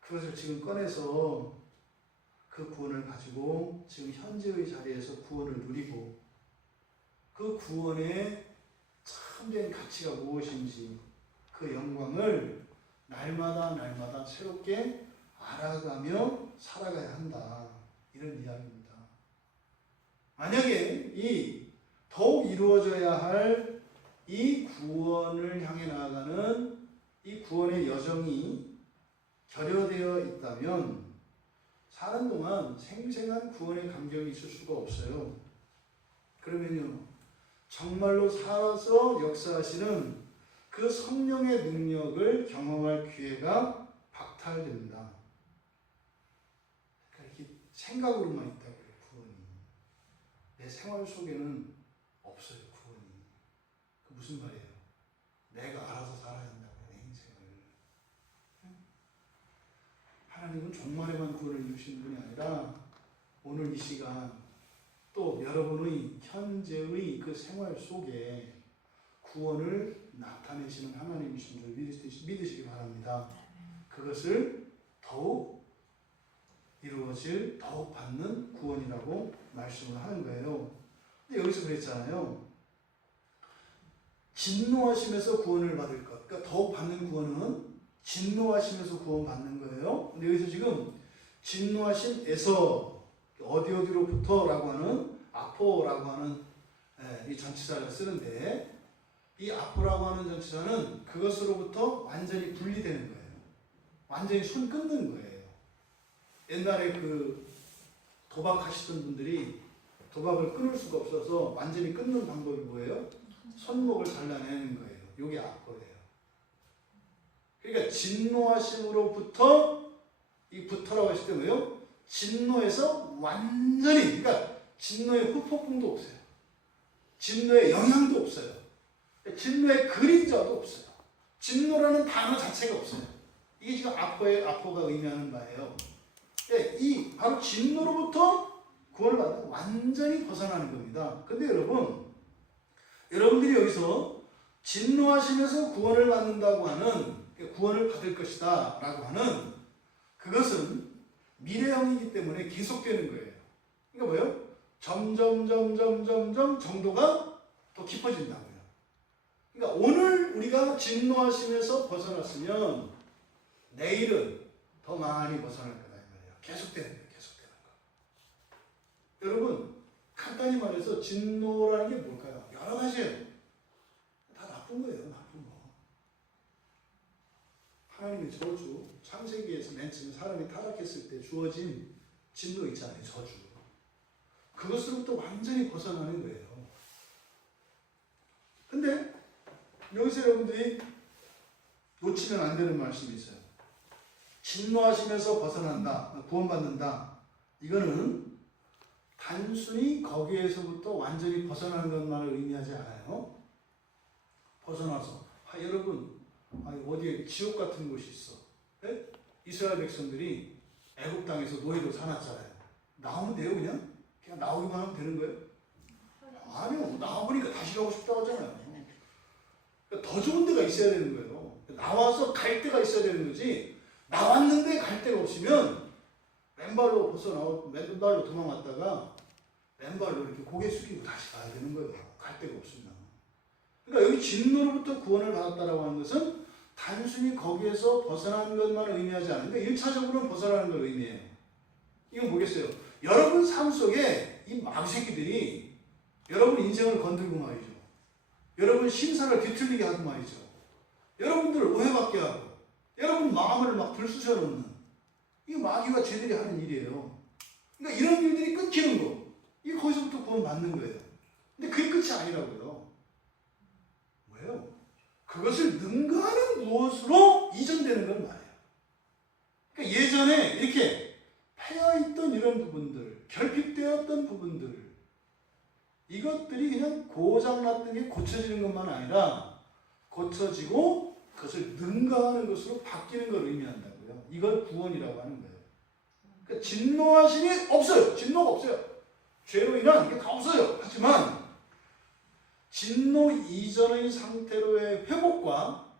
그것을 지금 꺼내서 그 구원을 가지고 지금 현재의 자리에서 구원을 누리고, 그 구원의 참된 가치가 무엇인지 그 영광을 날마다 새롭게 알아가며 살아가야 한다, 이런 이야기입니다. 만약에 이 더욱 이루어져야 할 이 구원을 향해 나아가는 이 구원의 여정이 결여되어 있다면 사는 동안 생생한 구원의 감격이 있을 수가 없어요. 그러면요, 정말로 살아서 역사하시는 그 성령의 능력을 경험할 기회가 박탈됩니다. 그러니까 이렇게 생각으로만 있다고 해요, 구원이. 내 생활 속에는 없어요, 구원이. 그 무슨 말이에요? 내가 알아서 살아야 한다고요, 내 인생을. 하나님은 종말에만 구원을 이루시는 분이 아니라 오늘 이 시간 또 여러분의 현재의 그 생활 속에 구원을 나타내시는 하나님이신 줄 믿으시기 바랍니다. 그것을 더욱 이루어질, 더욱 받는 구원이라고 말씀을 하는 거예요. 근데 여기서 그랬잖아요. 진노하시면서 구원을 받을 것. 그러니까 더욱 받는 구원은 진노하시면서 구원 받는 거예요. 근데 여기서 지금 진노하심에서 어디로부터라고 하는 아포라고 하는 이 전치사를 쓰는데, 이 아포라고 하는 전치사는 그것으로부터 완전히 분리되는 거예요. 완전히 손 끊는 거예요. 옛날에 그 도박하시던 분들이 도박을 끊을 수가 없어서 완전히 끊는 방법이 뭐예요? 손목을 잘라내는 거예요. 이게 아포예요. 그러니까 진노하심으로부터, 이 부터라고 했을 때 뭐예요? 진노에서 완전히, 그러니까 진노의 후폭풍도 없어요. 진노의 영향도 없어요. 진노의 그림자도 없어요. 진노라는 단어 자체가 없어요. 이게 지금 아포가 의미하는 바예요. 이 바로 진노로부터 구원을 받는, 완전히 벗어나는 겁니다. 근데 여러분들이 여기서 진노하시면서 구원을 받는다고 하는, 구원을 받을 것이다 라고 하는 그것은 미래형이기 때문에 계속되는 거예요. 그러니까 뭐예요? 점점 정도가 더 깊어진다고요. 그러니까 오늘 우리가 진노하시면서 벗어났으면 내일은 더 많이 벗어날 거다 이 말이에요. 계속되는 거예요. 계속되는 거. 여러분, 간단히 말해서 진노라는 게 뭘까요? 여러 가지예요. 다 나쁜 거예요. 나쁜 거. 하나님의 저주, 창세기에서 맨 처음에 사람이 타락했을 때 주어진 진노 있잖아요. 저주. 그것으로부터 완전히 벗어나는 거예요. 근데 여기서 여러분들이 놓치면 안 되는 말씀이 있어요. 진노하시면서 벗어난다, 구원받는다. 이거는 단순히 거기에서부터 완전히 벗어나는 것만을 의미하지 않아요. 벗어나서, 여러분, 어디에 지옥 같은 곳이 있어. 네? 이스라엘 백성들이 애굽 땅에서 노예로 살았잖아요. 나오면 돼요, 그냥? 그냥 나오기만 하면 되는 거예요? 아니요. 나와보니까 다시 가고 싶다고 하잖아요. 그러니까 더 좋은 데가 있어야 되는 거예요. 나와서 갈 데가 있어야 되는 거지. 나왔는데 갈 데가 없으면 맨발로 맨발로 도망갔다가 맨발로 이렇게 고개 숙이고 다시 가야 되는 거예요. 갈 데가 없으면. 그러니까 여기 진노로부터 구원을 받았다라고 하는 것은 단순히 거기에서 벗어나는 것만 의미하지 않는데 1차적으로는 벗어나는 걸 의미해요. 이건 뭐겠어요? 여러분 삶 속에 이 마귀새끼들이 여러분 인생을 건들고 말이죠. 여러분 신사를 뒤틀리게 하고 말이죠. 여러분들을 오해받게 하고 여러분 마음을 막 들쑤셔 놓는, 이게 마귀와 쟤들이 하는 일이에요. 그러니까 이런 일들이 끊기는 거, 이게 거기서부터 구원 받는 거예요. 근데 그게 끝이 아니라고요. 뭐예요? 그것을 능가하는 무엇으로 이전되는 걸 말해요. 그러니까 예전에 이렇게 패여있던 이런 부분들, 결핍되었던 부분들, 이것들이 그냥 고장났던 게 고쳐지는 것만 아니라 고쳐지고 그것을 능가하는 것으로 바뀌는 걸 의미한다고요. 이걸 구원이라고 하는 거예요. 그러니까 진노하심이 없어요. 진노가 없어요. 죄로 인한 이게 다 없어요. 하지만 진노 이전의 상태로의 회복과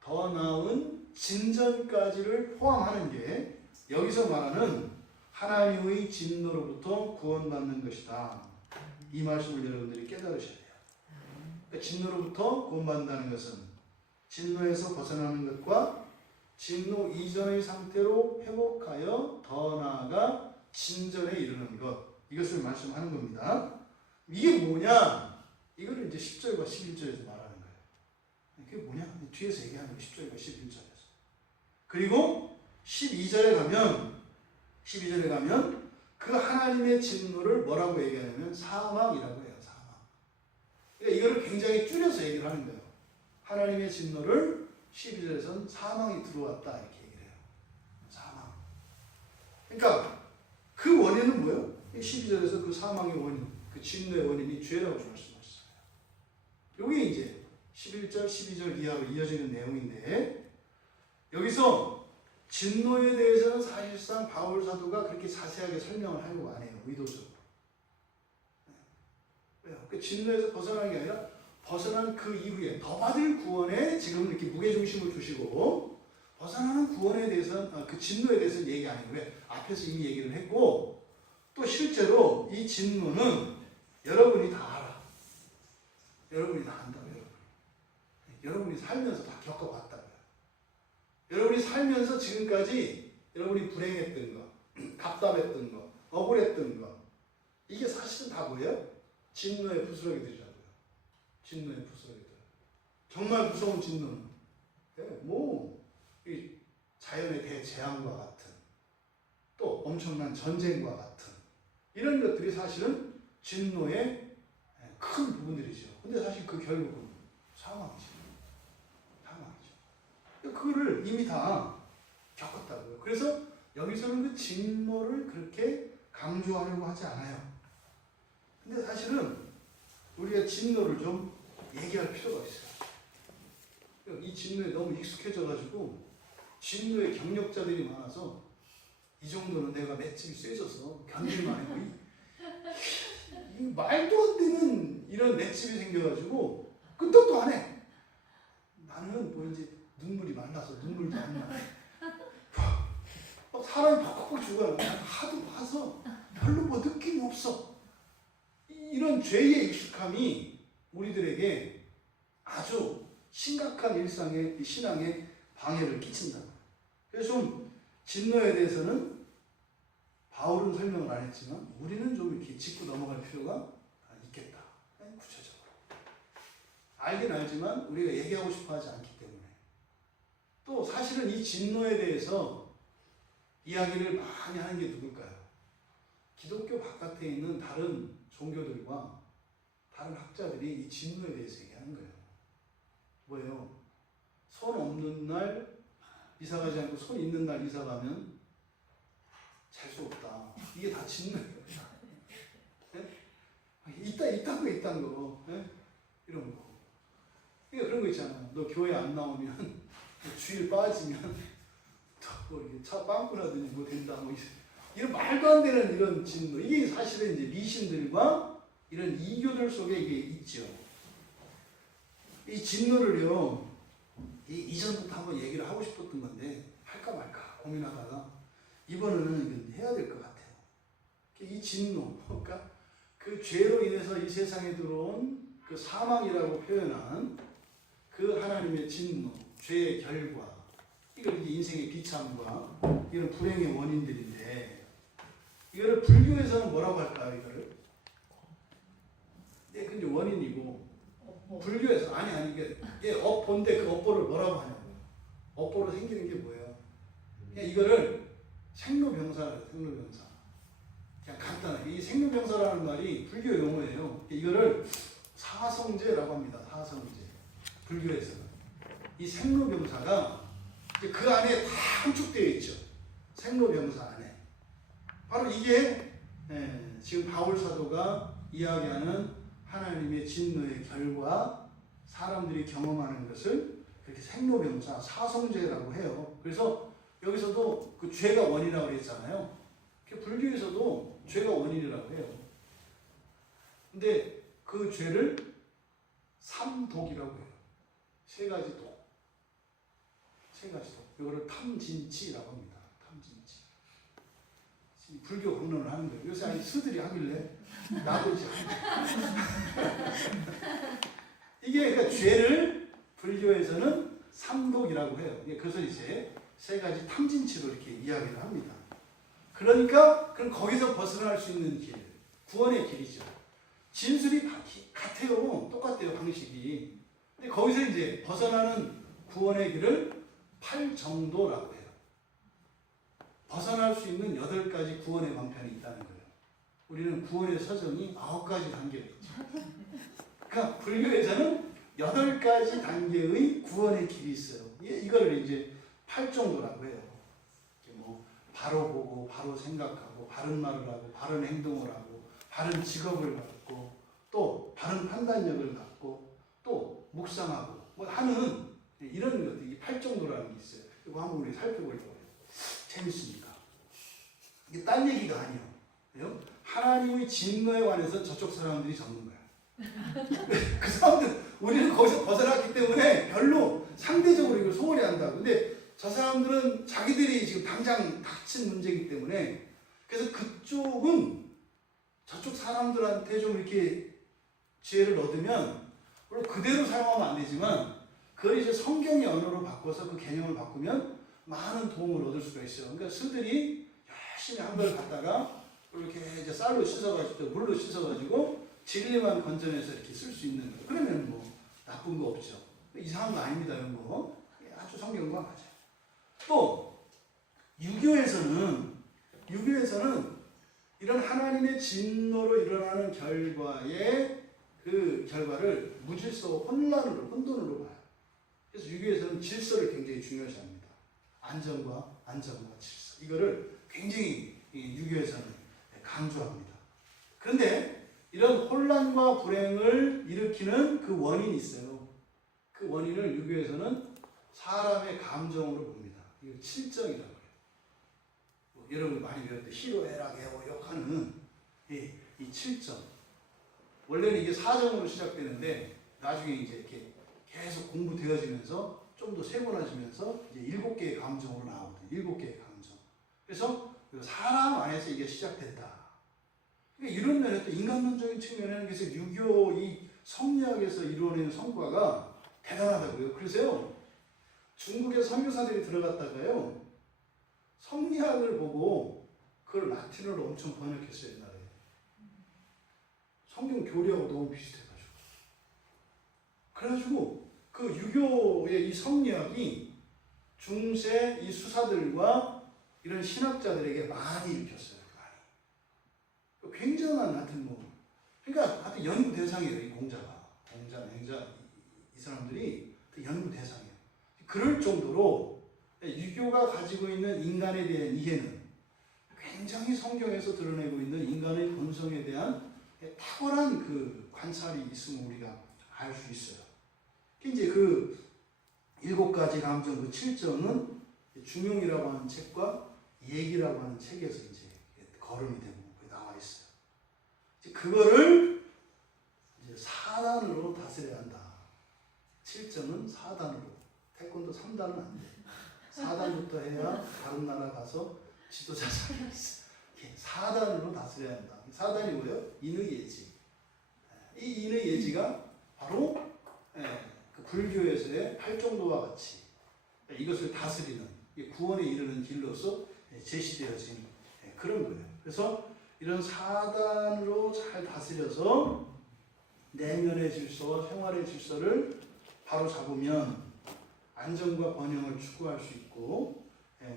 더 나은 진전까지를 포함하는 게 여기서 말하는 하나님의 진노로부터 구원받는 것이다. 이 말씀을 여러분들이 깨달으셔야 돼요. 그러니까 진노로부터 구원받는다는 것은 진노에서 벗어나는 것과 진노 이전의 상태로 회복하여 더 나아가 진전에 이르는 것, 이것을 말씀하는 겁니다. 이게 뭐냐? 이거를 이제 10절과 11절에서 말하는 거예요. 그게 뭐냐? 뒤에서 얘기하는 거예요. 10절과 11절에서. 그리고 12절에 가면 그 하나님의 진노를 뭐라고 얘기하냐면 사망이라고 해요. 사망. 그러니까 이거를 굉장히 줄여서 얘기를 하는 거예요. 하나님의 진노를 12절에서는 사망이 들어왔다 이렇게 얘기를 해요. 사망. 그러니까 그 원인은 뭐예요? 12절에서 그 사망의 원인, 그 진노의 원인이 죄라고 말씀하셨어요. 이게 이제 11절, 12절 이하로 이어지는 내용인데 여기서 진노에 대해서는 사실상 바울 사도가 그렇게 자세하게 설명을 하려고 안 해요. 의도적으로. 왜요? 그 진노에서 벗어나는 게 아니라 벗어난 그 이후에 더 받을 구원에 지금 이렇게 무게중심을 두시고 벗어나는 구원에 대해서는 그 진노에 대해서는 얘기 안 해요. 왜? 앞에서 이미 얘기를 했고 또 실제로 이 진노는 여러분이 다 알아. 여러분이 다 안다고요. 여러분이 살면서 다 겪어봤다고요. 여러분이 살면서 지금까지 여러분이 불행했던 거, 답답했던 거, 억울했던 거, 이게 사실은 다 뭐예요? 진노의 부스러기들이라고요. 진노의 부스러기들. 정말 무서운 진노는 이 자연의 대재앙과 같은 또 엄청난 전쟁과 같은 이런 것들이 사실은 진노의 큰 부분들이죠. 근데 사실 그 결국은 사망이죠. 그거를 이미 다 겪었다고요. 그래서 여기서는 그 진노를 그렇게 강조하려고 하지 않아요. 근데 사실은 우리가 진노를 좀 얘기할 필요가 있어요. 이 진노에 너무 익숙해져가지고 진노의 경력자들이 많아서 이 정도는 내가 맷집이 세져서 견딜만 해도 이 말도 안 되는 이런 맷집이 생겨가지고 끄떡도 안 해. 나는 뭐 이제 눈물이 말라서 눈물도 안 나. 막 사람이 벅벅 죽어요. 하도 봐서 별로 뭐 느낌이 없어. 이런 죄의 익숙함이 우리들에게 아주 심각한 일상의 신앙에 방해를 끼친다. 그래서 좀 진노에 대해서는 바울은 설명을 안 했지만 우리는 좀 이렇게 짚고 넘어갈 필요가 있겠다. 구체적으로. 알긴 알지만 우리가 얘기하고 싶어 하지 않기 때문에. 또 사실은 이 진노에 대해서 이야기를 많이 하는 게 누굴까요? 기독교 바깥에 있는 다른 종교들과 다른 학자들이 이 진노에 대해서 얘기하는 거예요. 뭐예요? 손 없는 날 이사 가지 않고 손 있는 날 이사 가면 잘 수 없다. 이게 다 진노예요. 있단 거. 이런 거. 그러니까 그런 거 있잖아. 너 교회 안 나오면 주일 빠지면 뭐 이렇게 차 빵꾸 나더니 뭐 된다. 뭐 이런 말도 안 되는 이런 진노. 이게 사실은 이제 미신들과 이런 이교들 속에 이게 있죠. 이 진노를요, 이전부터 한번 얘기를 하고 싶었던 건데, 할까 말까 고민하다가, 이번에는 해야 될 것 같아요. 이 진노, 그러니까 그 죄로 인해서 이 세상에 들어온 그 사망이라고 표현한 그 하나님의 진노, 죄의 결과, 이걸 이제 인생의 비참과 이런 불행의 원인들인데, 이거를 불교에서는 뭐라고 할까요, 이거를? 예, 근데 원인이고, 불교에서 이게 업보인데 그 업보를 뭐라고 하냐고요. 업보로 생기는 게 뭐예요? 그냥 이거를 생로병사라고 해요. 생로병사. 그냥 간단하게 이 생로병사라는 말이 불교 용어예요. 이거를 사성제라고 합니다. 사성제. 불교에서는 이 생로병사가 이제 그 안에 다 함축되어 있죠. 생로병사 안에. 바로 이게 지금 바울 사도가 이야기하는 하나님의 진노의 결과, 사람들이 경험하는 것을 그렇게 생로병사, 사성죄라고 해요. 그래서 여기서도 그 죄가 원이라고 그랬잖아요. 불교에서도 죄가 원인이라고 해요. 근데 그 죄를 삼독이라고 해요. 세 가지 독. 세 가지 독. 이거를 탐진치라고 합니다. 탐진치. 불교 강론을 하는 거예요. 요새 아니 스들이 하길래 나도 이제 이게 그러니까 죄를 불교에서는 삼독이라고 해요. 그래서 이제 세 가지 탐진치로 이렇게 이야기를 합니다. 그러니까 그럼 거기서 벗어날 수 있는 길, 구원의 길이죠. 진술이 같아요. 똑같아요, 방식이. 근데 거기서 이제 벗어나는 구원의 길을 팔정도라고 해요. 벗어날 수 있는 8가지 구원의 방편이 있다는 거예요. 우리는 구원의 서정이 9가지 단계가 있죠. 그러니까 불교에서는 8가지 단계의 구원의 길이 있어요. 이걸 이제 팔정도라고 해요. 뭐 바로 보고, 바로 생각하고, 바른 말을 하고, 바른 행동을 하고, 바른 직업을 갖고, 또 바른 판단력을 갖고, 또 묵상하고 뭐 하는 이런 것들, 이 팔정도라는 게 있어요. 이거 한번 우리 살펴보려고 해요. 재밌습니다. 이게 딴 얘기가 아니에요. 하나님의 진노에 관해서 저쪽 사람들이 적는 거야. 그 사람들, 우리는 거기서 벗어났기 때문에 별로 상대적으로 이걸 소홀히 한다고. 근데 저 사람들은 자기들이 지금 당장 닥친 문제이기 때문에, 그래서 그쪽은 저쪽 사람들한테 좀 이렇게 지혜를 얻으면, 물론 그대로 사용하면 안 되지만, 그걸 이제 성경의 언어로 바꿔서 그 개념을 바꾸면 많은 도움을 얻을 수가 있어요. 그러니까 스들이 열심히 한 걸 갖다가 이렇게 이제 쌀로 씻어가지고, 물로 씻어가지고, 진리만 건져내서 이렇게 쓸 수 있는 거예요. 그러면 뭐 나쁜 거 없죠. 이상한 거 아닙니다, 이런 거. 아주 성경과 맞아요. 또 유교에서는 이런 하나님의 진노로 일어나는 결과의 그 결과를 무질서, 혼돈으로 봐요. 그래서 유교에서는 질서를 굉장히 중요시합니다. 안정과 질서. 이거를 굉장히 유교에서는 강조합니다. 그런데 이런 혼란과 불행을 일으키는 그 원인이 있어요. 그 원인을 유교에서는 사람의 감정으로 봅니다. 이거 칠정이라고 해요. 여러분 많이 배웠을 때 희로애락, 애호욕하는 이 칠정. 원래는 이게 사정으로 시작되는데 나중에 이제 이렇게 계속 공부되어지면서 좀 더 세분화지면서 이제 7개의 감정으로 나오거든요. 7개의 감정. 그래서 사람 안에서 이게 시작된다. 그러니까 이런 면에서 인간론적인 측면에는 그래서 유교 이 성리학에서 이루어낸 성과가 대단하다고요. 그래서요, 중국의 선교사들이 들어갔다가요, 성리학을 보고 그걸 라틴어로 엄청 번역했어요, 옛날에. 성경 교리하고 너무 비슷해가지고. 그래가지고 그 유교의 이 성리학이 중세 이 수사들과 이런 신학자들에게 많이 일으켰어요. 많이. 굉장한 하여튼 뭐, 그러니까 하여튼 연구 대상이에요, 이 공자, 맹자, 이 사람들이 연구 대상이에요. 그럴 정도로 유교가 가지고 있는 인간에 대한 이해는 굉장히 성경에서 드러내고 있는 인간의 본성에 대한 탁월한 그 관찰이 있음을 우리가 알 수 있어요. 이제 그 7가지 감정, 그 7정은 중용이라고 하는 책과 얘기라고 하는 책에서 이제 거론이 되고 나와 있어요. 이제 그거를 이제 4단으로 다스려야 한다. 7정은 4단으로. 태권도 3단은 안 돼. 4단부터 해야 다른 나라 가서 지도자 자리가 있어. 4단으로 다스려야 한다. 4단이 뭐예요? 인의예지. 이 인의예지가 바로 그 불교에서의 팔정도와 같이 이것을 다스리는, 구원에 이르는 길로서 제시되어진 그런 거예요. 그래서 이런 4단으로 잘 다스려서 내면의 질서와 생활의 질서를 바로 잡으면 안정과 번영을 추구할 수 있고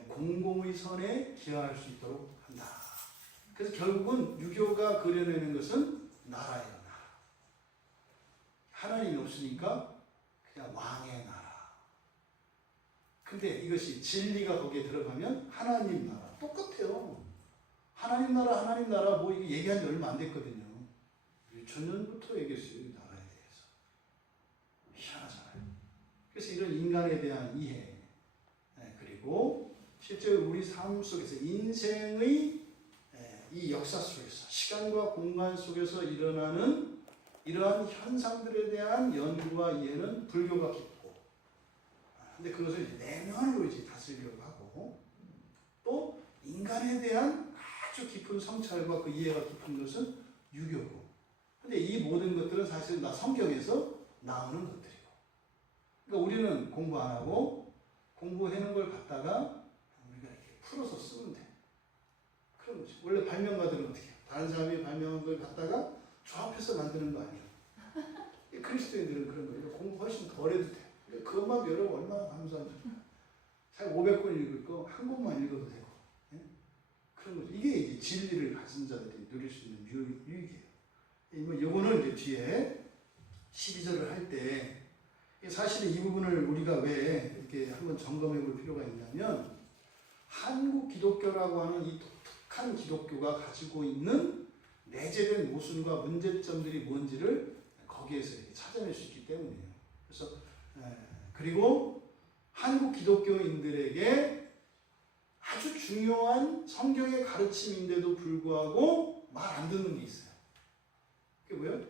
공공의 선에 기여할 수 있도록 한다. 그래서 결국은 유교가 그려내는 것은 나라예요. 나라. 하나님이 없으니까 그냥 왕의 나라. 근데 이것이 진리가 거기에 들어가면 하나님 나라 똑같아요. 하나님 나라 뭐 이게 얘기한 지 얼마 안 됐거든요. 2000년부터 얘기했어요. 이 나라에 대해서. 희한하잖아요. 그래서 이런 인간에 대한 이해, 그리고 실제 우리 삶 속에서 인생의 이 역사 속에서 시간과 공간 속에서 일어나는 이러한 현상들에 대한 연구와 이해는 불교가 깊고, 근데 그것을 이제 내면으로 이제 다스리려고 하고, 또 인간에 대한 아주 깊은 성찰과 그 이해가 깊은 것은 유교고. 근데 이 모든 것들은 사실 다 성경에서 나오는 것들이고. 그러니까 우리는 공부 안 하고 공부해놓은 걸 갖다가 우리가 이렇게 풀어서 쓰면 돼. 그런 거지. 원래 발명가들은 어떻게 해요? 다른 사람이 발명한 걸 갖다가 조합해서 만드는 거 아니에요. 그리스도인들은 그런 거예요. 공부 훨씬 덜 해도 돼. 그것만 여러분 얼마나 감사한지. 사실 500권 읽을 거 한 권만 읽어도 되고. 예? 그런 거죠. 이게 이제 진리를 가진 자들이 누릴 수 있는 유익이에요. 이거는 이제 뒤에 12절을 할 때, 사실은 이 부분을 우리가 왜 이렇게 한번 점검해 볼 필요가 있냐면, 한국 기독교라고 하는 이 독특한 기독교가 가지고 있는 내재된 모순과 문제점들이 뭔지를 거기에서 이렇게 찾아낼 수 있기 때문이에요. 그래서 그리고 한국 기독교인들에게 아주 중요한 성경의 가르침인데도 불구하고 말 안 듣는 게 있어요. 그게 뭐예요?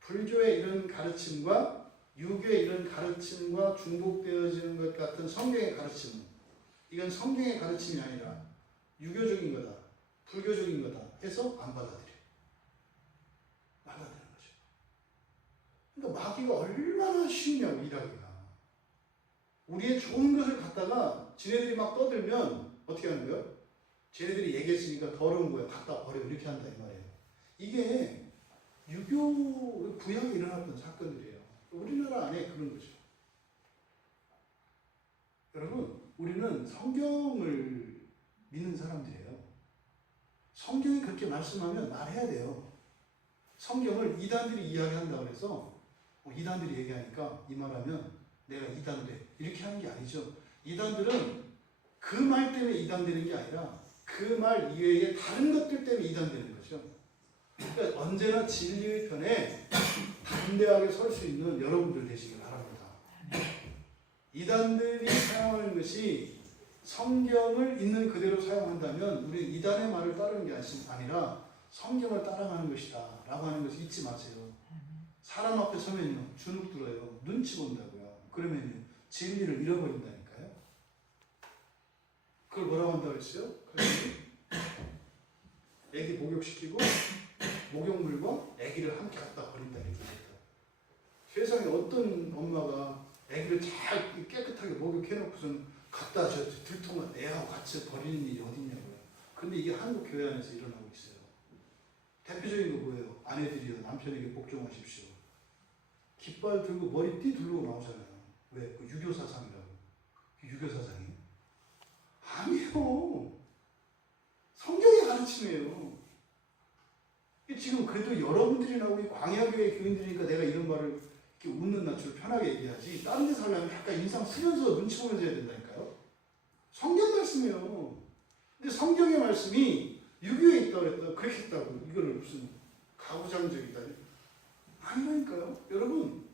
불교의 이런 가르침과 유교의 이런 가르침과 중복되어지는 것 같은 성경의 가르침은, 이건 성경의 가르침이 아니라 유교적인 거다, 불교적인 거다 해서 안 받아들여요. 받아들이는 거죠. 그러니까 마귀가 얼마나 쉽냐고, 일하기가. 우리의 좋은 것을 갖다가 지네들이 막 떠들면 어떻게 하는 거예요? 쟤네들이 얘기했으니까 더러운 거야, 갖다 버려, 이렇게 한다 이 말이에요. 이게 유교 부양이 일어났던 사건들이에요. 우리나라 안에 그런 거죠. 여러분, 우리는 성경을 믿는 사람들이에요. 성경이 그렇게 말씀하면 말해야 돼요. 성경을 이단들이 이야기한다고 해서 이단들이 얘기하니까 이 말하면 내가 이단돼 이렇게 하는 게 아니죠. 이단들은 그 말 때문에 이단되는 게 아니라 그 말 이외에 다른 것들 때문에 이단되는 거죠. 그러니까 언제나 진리의 편에 담대하게 설 수 있는 여러분들 되시길 바랍니다. 이단들이 사용하는 것이 성경을 있는 그대로 사용한다면 우리 이단의 말을 따르는 게 아니라 성경을 따라가는 것이다 라고 하는 것을 잊지 마세요. 사람 앞에 서면요 주눅 들어요. 눈치 본다고요. 그러면 진리를 잃어버린다니까요. 그걸 뭐라고 한다고 했어요? 애기 목욕시키고 목욕물과 애기를 함께 갖다 버린다 이렇게 했다. 세상에 어떤 엄마가 애기를 잘 깨끗하게 목욕해놓고선 갖다 저 들통을 애하고 같이 버리는 일이 어딨냐고요. 근데 이게 한국 교회 안에서 일어나고 있어요. 대표적인 거 뭐예요? 아내들이요 남편에게 복종하십시오. 깃발 들고 머리띠 두르고 나오잖아요. 왜? 그 유교 사상이라고. 유교 사상이에요? 아니에요. 성경의 가르침이에요. 지금 그래도 여러분들이나 우리 광야교회 교인들이니까 내가 이런 말을 이렇게 웃는 낯으로 편하게 얘기하지. 다른 데 살려면 약간 인상 쓰면서 눈치 보면서 해야 된다니까요. 성경 말씀이에요. 근데 성경의 말씀이 유교에 있다고 그랬다. 그렇게 했다고. 이거를 무슨 가부장적이다. 아니라니까요. 여러분,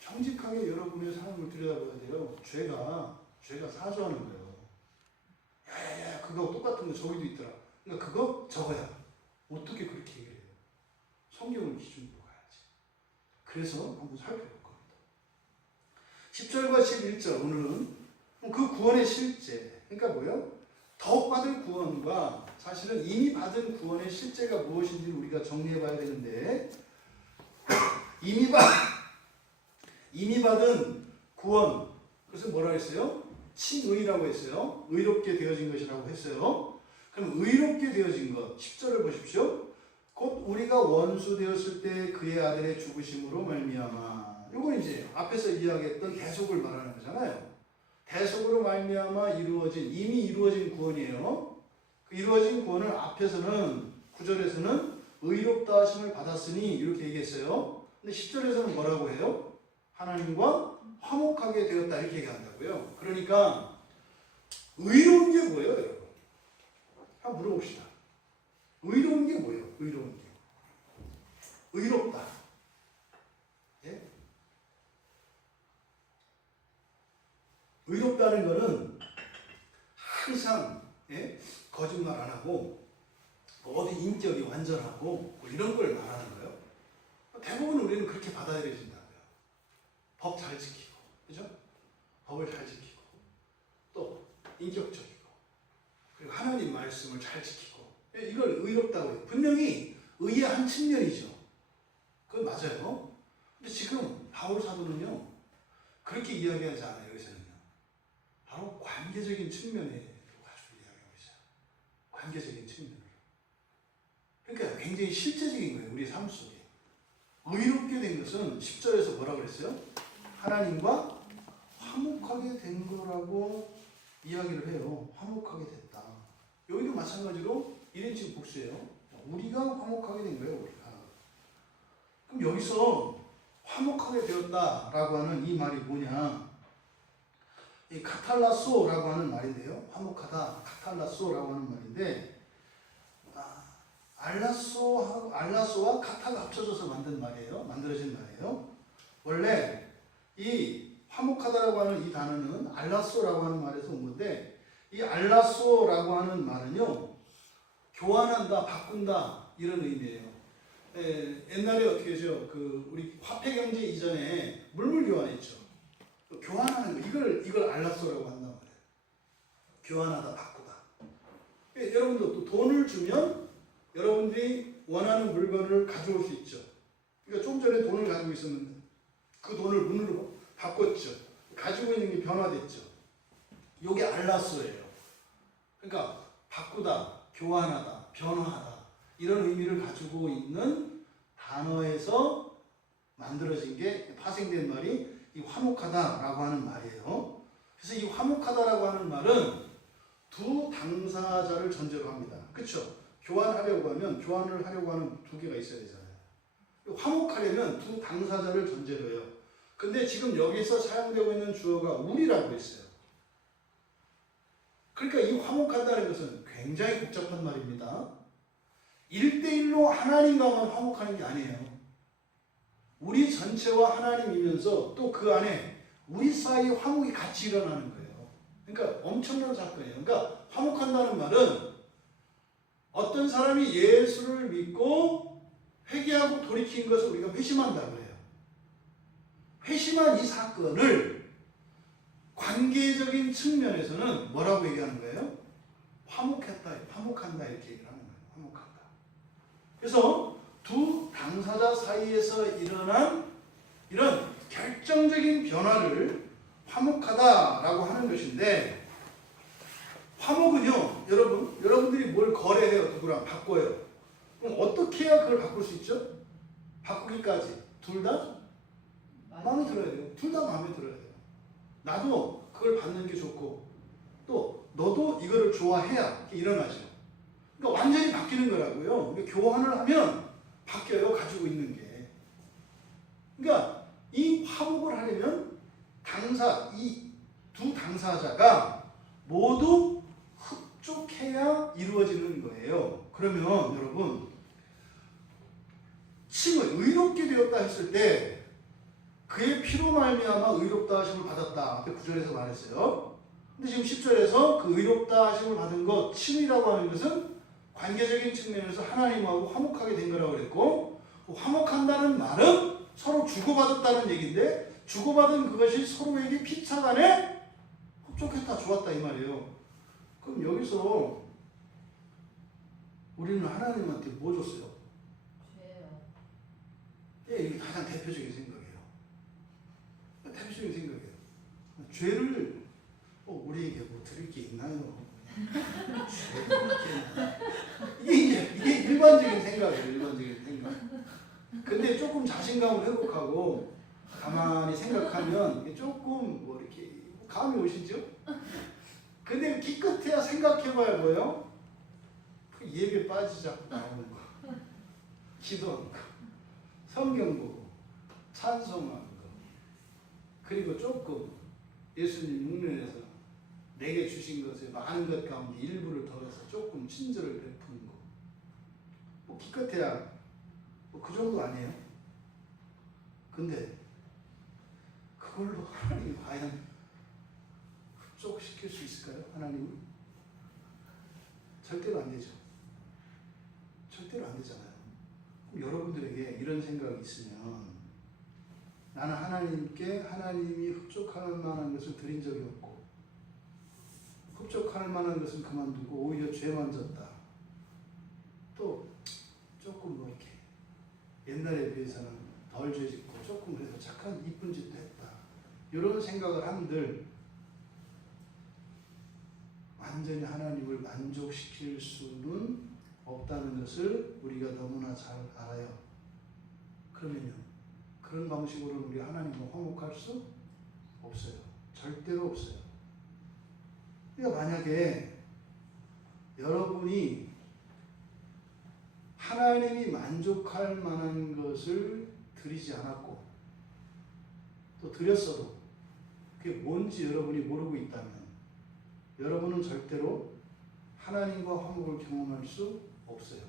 정직하게 여러분의 삶을 들여다봐야 돼요. 죄가 사주하는 거예요. 야야야, 그거 똑같은 거 저기도 있더라. 그러니까 그거 저거야. 어떻게 그렇게 얘기를 해요? 성경을 기준으로 가야지. 그래서 한번 살펴볼 겁니다. 10절과 11절 오늘은 그 구원의 실제, 그러니까 뭐예요? 더욱 받을 구원과 사실은 이미 받은 구원의 실제가 무엇인지 우리가 정리해 봐야 되는데, 이미 받은 구원, 그것은 뭐라 했어요? 칭의라고 했어요. 의롭게 되어진 것이라고 했어요. 그럼 의롭게 되어진 것, 10절을 보십시오. 곧 우리가 원수 되었을 때 그의 아들의 죽으심으로 말미암아. 이건 이제 앞에서 이야기했던 대속을 말하는 거잖아요. 대속으로 말미암아 이미 이루어진 구원이에요. 그 이루어진 구원을 앞에서는 9절에서는 의롭다 하심을 받았으니 이렇게 얘기했어요. 근데 10절에서는 뭐라고 해요? 하나님과 화목하게 되었다 이렇게 얘기한다고요. 그러니까 의로운 게 뭐예요, 여러분? 한번 물어봅시다. 의로운 게 뭐예요? 의로운 게. 의롭다. 예? 의롭다는 거는 항상 예? 거짓말 안 하고 어디 인격이 완전하고 뭐 이런 걸 말하는 거예요. 대부분 우리는 그렇게 받아들여진다고요. 법 잘 지키고, 그죠? 법을 잘 지키고, 또 인격적이고, 그리고 하나님 말씀을 잘 지키고, 이걸 의롭다고 해요. 분명히 의의 한 측면이죠. 그건 맞아요. 근데 지금 바울 사도는요, 그렇게 이야기하지 않아요. 여기서는요. 바로 관계적인 측면에 가지고 이야기하고 있어요. 관계적인 측면으로. 그러니까 굉장히 실제적인 거예요. 우리 삶 속에. 의롭게 된 것은 10절에서 뭐라고 그랬어요? 하나님과 화목하게 된 거라고 이야기를 해요. 화목하게 됐다. 여기도 마찬가지로 1인칭 복수예요. 우리가 화목하게 된 거예요. 우리가. 그럼 여기서 화목하게 되었다라고 하는 이 말이 뭐냐? 이 카탈라소라고 하는 말인데요. 화목하다, 카탈라소라고 하는 말인데 알라소와 카타가 합쳐져서 만든 말이에요. 만들어진 말이에요. 원래 이 화목하다라고 하는 이 단어는 알라소라고 하는 말에서 온 건데 이 알라소라고 하는 말은요. 교환한다, 바꾼다 이런 의미예요. 옛날에 어떻게 하죠? 우리 화폐 경제 이전에 물물 교환했죠. 교환하는 거 이걸 알라소라고 한단 말이에요. 교환하다, 바꾸다. 여러분도 또 돈을 주면 여러분들이 원하는 물건을 가져올 수 있죠. 그러니까 좀 전에 돈을 가지고 있었는데 그 돈을 문으로 바꿨죠. 가지고 있는 게 변화됐죠. 이게 알라소예요. 그러니까 바꾸다, 교환하다, 변화하다 이런 의미를 가지고 있는 단어에서 만들어진 게 파생된 말이 이 화목하다라고 하는 말이에요. 그래서 이 화목하다라고 하는 말은 두 당사자를 전제로 합니다. 그렇죠? 교환을 하려고 하는 두 개가 있어야 되잖아요. 화목하려면 두 당사자를 전제로 해요. 근데 지금 여기서 사용되고 있는 주어가 우리라고 했어요. 그러니까 이 화목한다는 것은 굉장히 복잡한 말입니다. 1대1로 하나님과만 화목하는 게 아니에요. 우리 전체와 하나님이면서 또 그 안에 우리 사이에 화목이 같이 일어나는 거예요. 그러니까 엄청난 사건이에요. 그러니까 화목한다는 말은 어떤 사람이 예수를 믿고 회개하고 돌이킨 것을 우리가 회심한다고 해요. 회심한 이 사건을 관계적인 측면에서는 뭐라고 얘기하는 거예요? 화목했다, 화목한다 이렇게 얘기를 하는 거예요. 화목한다. 그래서 두 당사자 사이에서 일어난 이런 결정적인 변화를 화목하다라고 하는 것인데 화목은요, 여러분들이 뭘 거래해요, 누구랑 바꿔요. 그럼 어떻게 해야 그걸 바꿀 수 있죠? 바꾸기까지 둘 다 마음에 들어야 돼요. 둘 다 마음에 들어야 돼요. 나도 그걸 받는 게 좋고 또 너도 이거를 좋아해야 일어나죠. 그러니까 완전히 바뀌는 거라고요. 그러니까 교환을 하면 바뀌어요. 가지고 있는 게. 그러니까 이 화목을 하려면 이 두 당사자가 모두 흡족해야 이루어지는 거예요. 그러면 여러분 칭을 의롭게 되었다 했을 때 그의 피로 말미암아 의롭다 하심을 받았다. 앞에 9절에서 말했어요. 근데 지금 10절에서 그 의롭다 하심을 받은 것, 칭이라고 하는 것은 관계적인 측면에서 하나님하고 화목하게 된 거라고 그랬고 화목한다는 말은 서로 주고받았다는 얘기인데 주고받은 그것이 서로에게 피차간에 흡족했다, 좋았다 이 말이에요. 그럼 여기서 우리는 하나님한테 뭐 줬어요? 죄요. 예, 이게 가장 대표적인 생각이에요. 대표적인 생각이에요. 죄를 우리에게 뭐 드릴 게 있나요? 이게 일반적인 생각이에요. 일반적인 생각. 근데 조금 자신감을 회복하고 가만히 생각하면 이게 조금 뭐 이렇게 감이 오시죠? 근데 기껏해야 생각해봐야 뭐예요? 그 예배 빠지지 않고 나오는 거, 기도하는 거, 성경 보고 찬송하는 거, 그리고 조금 예수님 묵면에서 내게 주신 것의 많은 것 가운데 일부를 더해서 조금 친절을 베푸는 거. 뭐 기껏해야 뭐 그 정도 아니에요? 근데 그걸로 하나님이 과연 흡족시킬 수 있을까요? 하나님은? 절대로 안 되죠. 절대로 안 되잖아요. 그럼 여러분들에게 이런 생각이 있으면 나는 하나님께 하나님이 흡족할 만한 것을 드린 적이 없고 흡족할 만한 것은 그만두고 오히려 죄만 졌다. 또 조금 뭐 이렇게 옛날에 비해서는 덜 죄짓고 조금 그래도 착한 이쁜 짓도 했다. 이런 생각을 한들 완전히 하나님을 만족시킬 수는 없다는 것을 우리가 너무나 잘 알아요. 그러면요, 그런 방식으로는 우리 하나님과 화목할 수 없어요. 절대로 없어요. 그러니까 만약에 여러분이 하나님이 만족할 만한 것을 드리지 않았고 또 드렸어도 그게 뭔지 여러분이 모르고 있다면 여러분은 절대로 하나님과 화목을 경험할 수 없어요.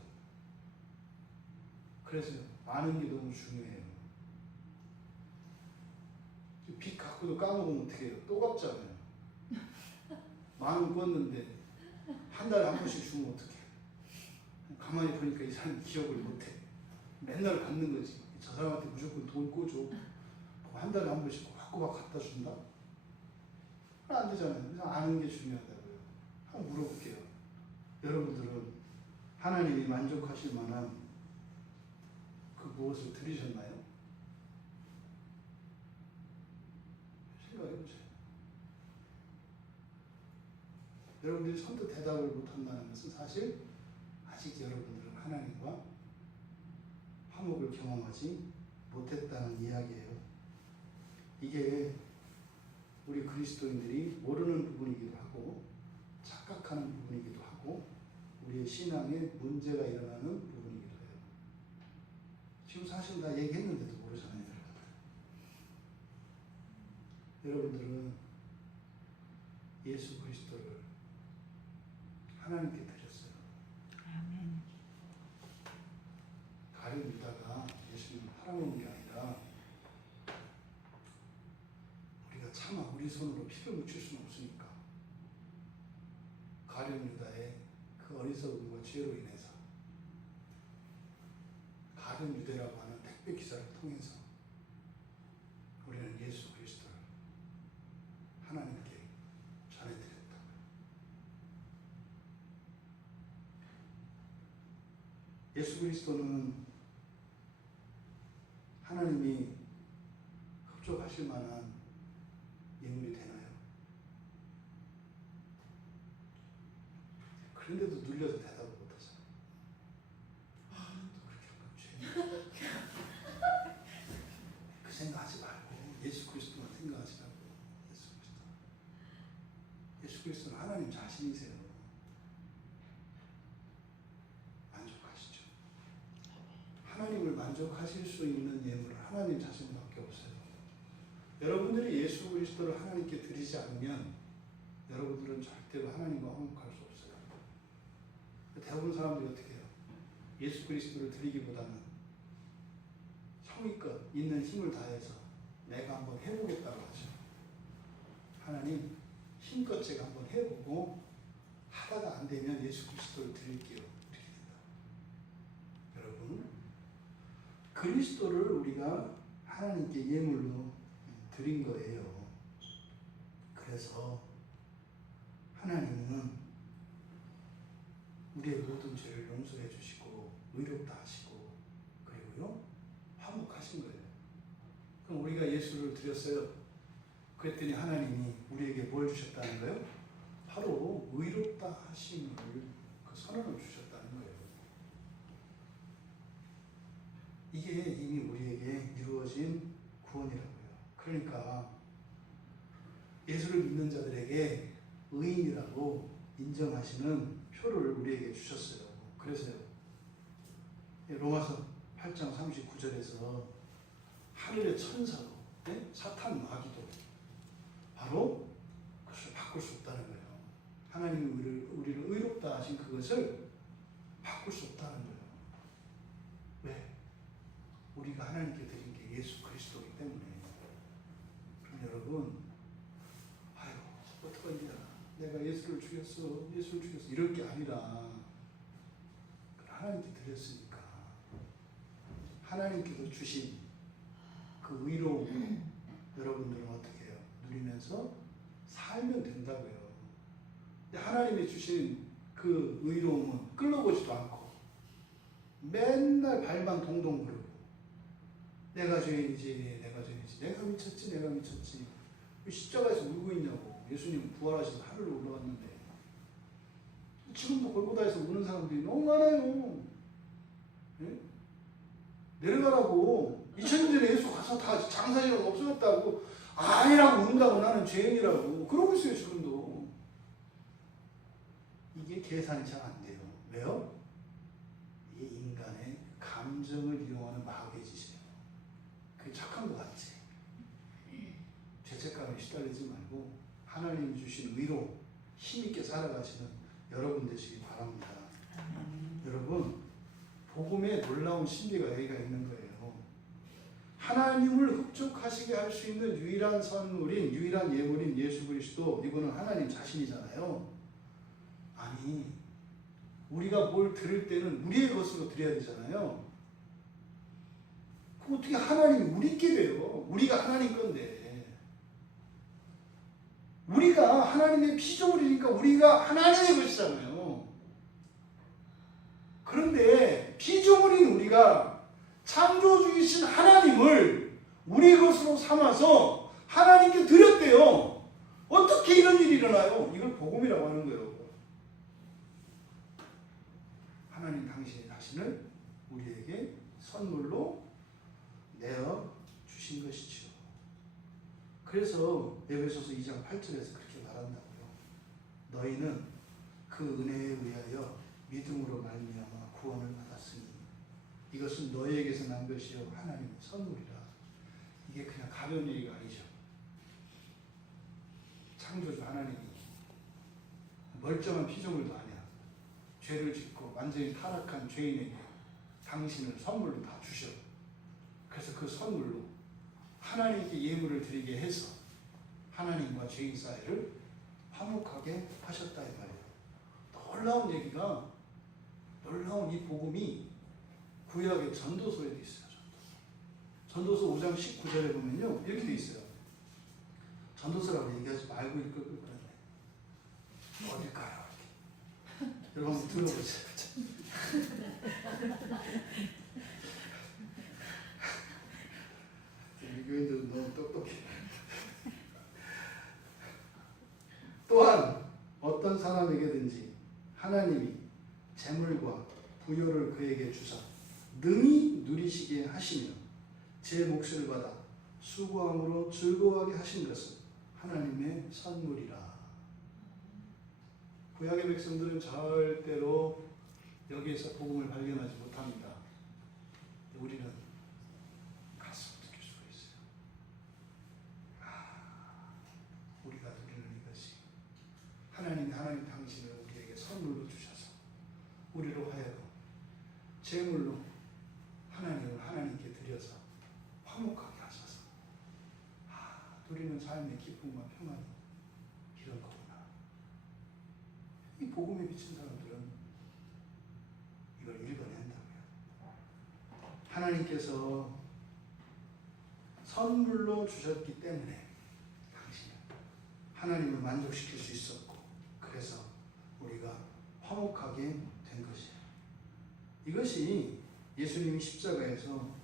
그래서 아는 게 너무 중요해요. 빚 갖고도 까먹으면 어떻게 해요? 또 갚잖아요. 10,000원 꿨는데 한 달에 한 번씩 주면 어떡해. 가만히 보니까 이 사람이 기억을 못해. 맨날 갚는 거지. 저 사람한테 무조건 돈 꿔줘. 한 달에 한 번씩 꼬박꼬박 갖다 준다? 안 되잖아요. 그래서 아는 게 중요하다고요. 한번 물어볼게요. 여러분들은 하나님이 만족하실 만한 그 무엇을 드리셨나요? 생각해 보세요. 여러분들이 선뜻 대답을 못한다는 것은 사실 아직 여러분들은 하나님과 화목을 경험하지 못했다는 이야기예요. 이게 우리 그리스도인들이 모르는 부분이기도 하고 착각하는 부분이기도 하고 우리의 신앙에 문제가 일어나는 부분이기도 해요. 지금 사실 다 얘기했는데도 모르잖아요. 여러분들은 예수 그리스도를 하나님께 드렸어요. 아멘. 가룟 유다가 예수님을 팔아먹은 게 아니라 우리가 차마 우리 손으로 피를 묻힐 수는 없으니까 가룟 유다의 그 어리석음과 죄로 인해서 가룟 유대라고 하는 택배 기사를 통해서 우리는 예수 그리스도를 하나님께 전해드렸다고요. 예수 그리스도는 하나님이 흡족하실 만한 인물이 되나요? 그런데도 눌려서 대답을 못하잖아요. 또 그렇게 하면 죄. 그 생각하지 말고 예수 그리스도만 생각하지 말고 예수 그리스도는 하나님 자신이세요. 만족하시죠. 하나님을 만족하실 수 있는 예물은 하나님 자신밖에 없어요. 여러분들이 예수 그리스도를 하나님께 드리지 않으면 여러분들은 절대로 하나님과 화목할 수 없어요. 대부분 사람들이 어떻게 해요? 예수 그리스도를 드리기보다는 성의껏 있는 힘을 다해서 내가 한번 해보겠다고 하죠. 하나님 힘껏 제가 한번 해보고 하다가 안 되면 예수 그리스도를 드릴게요. 이렇게 된다. 여러분, 그리스도를 우리가 하나님께 예물로 드린 거예요. 그래서 하나님은 우리의 모든 죄를 용서해 주시고 의롭다 하시고 그리고요 화목하신 거예요. 그럼 우리가 예수를 드렸어요. 그랬더니 하나님이 우리에게 뭘 주셨다는 거예요? 바로 의롭다 하심을 그 선언을 주셨다는 거예요. 이게 이미 우리에게 이루어진 구원이라고요. 그러니까 예수를 믿는 자들에게 의인이라고 인정하시는 표를 우리에게 주셨어요. 그래서요. 로마서 8장 39절에서 하늘의 천사도 사탄 마귀도 바로 그것을 바꿀 수 없다는 거예요. 하나님이 우리를 의롭다 하신 그것을 바꿀 수 없다는 거예요. 왜? 우리가 하나님께 드린 게 예수 그리스도이기 때문에. 그럼 여러분, 아유 어떡하냐, 내가 예수를 죽였어 이럴 게 아니라 하나님께 드렸으니까 하나님께서 주신 그 의로움 여러분들은 어떻게 해요? 누리면서 살면 된다고요. 근데 하나님이 주신 그 의로움은 끌러보지도 않고 맨날 발만 동동 구르고 내가 죄인이지 내가 미쳤지 왜 십자가에서 울고 있냐고. 예수님 부활하셔서 하늘로 올라갔는데 지금도 골고다에서 우는 사람들이 너무 많아요. 네? 내려가라고. 2000년 전에 예수 가서 다 장사지가 없어졌다고 아니라고 운다고 나는 죄인이라고 그러고 있어요. 지금도. 이게 계산이 잘 안 돼요. 왜요? 이게 인간의 감정을 이용하는 마귀의 짓이에요. 그게 착한 것 같지. 죄책감에 시달리지 말고 하나님이 주신 의로 힘있게 살아가시는 여러분 되시기 바랍니다. 여러분, 복음의 놀라운 신비가 여기가 있는 거예요. 하나님을 흡족하시게 할 수 있는 유일한 선물인, 유일한 예물인 예수 그리스도, 이거는 하나님 자신이잖아요. 아니, 우리가 뭘 들을 때는 우리의 것으로 드려야 되잖아요. 그럼 어떻게 하나님이 우리께 돼요? 우리가 하나님 건데. 우리가 하나님의 피조물이니까 우리가 하나님의 것이잖아요. 그런데 피조물인 우리가 창조주이신 하나님을 우리 것으로 삼아서 하나님께 드렸대요. 어떻게 이런 일이 일어나요? 이걸 복음이라고 하는 거예요. 하나님 당신의 자신을 우리에게 선물로 내어 주신 것이죠. 그래서 에베소서 2장 8절에서 그렇게 말한다고요. 너희는 그 은혜에 의하여 믿음으로 말미암아 구원을 받았으니 이것은 너희에게서 난 것이요 하나님의 선물이라. 이게 그냥 가벼운 얘기가 아니죠. 창조주 하나님이 멀쩡한 피조물도 아니야. 죄를 짓고 완전히 타락한 죄인에게 당신을 선물로 다 주셔. 그래서 그 선물로 하나님께 예물을 드리게 해서 하나님과 죄인 사이를 화목하게 하셨다 이 말이에요. 놀라운 얘기가, 놀라운 이 복음이 구약의 전도서에도 있어요. 전도서 5장 19절에 보면요 이렇게 돼 있어요. 전도서라고 얘기하지 말고 읽을 거예요. 어딜까요? 여러분 한번 들어보세요. 교인들은 너무 똑똑해. 또한 어떤 사람에게든지 하나님이 재물과 부요를 그에게 주사 능히 누리시게 하시며 제 몫을 받아 수고함으로 즐거워하게 하신 것은 하나님의 선물이라. 구약의 백성들은 절대로 여기에서 복음을 발견하지 못합니다. 우리는 가슴 느낄 수가 있어요. 우리가 누리는 이것이 하나님 당신을 우리에게 선물로 주셔서 우리로 하여금 제물로 하나님을 하나님께 드려서 화목하게 하셔서 누리는 삶의 기쁨과 평안이 이런 거구나. 이 복음에 비친 사람들은 이걸 읽어낸다고요. 하나님께서 선물로 주셨기 때문에 당신은 하나님을 만족시킬 수 있었고, 그래서 우리가 화목하게 된 것이에요. 이것이 예수님이 십자가에서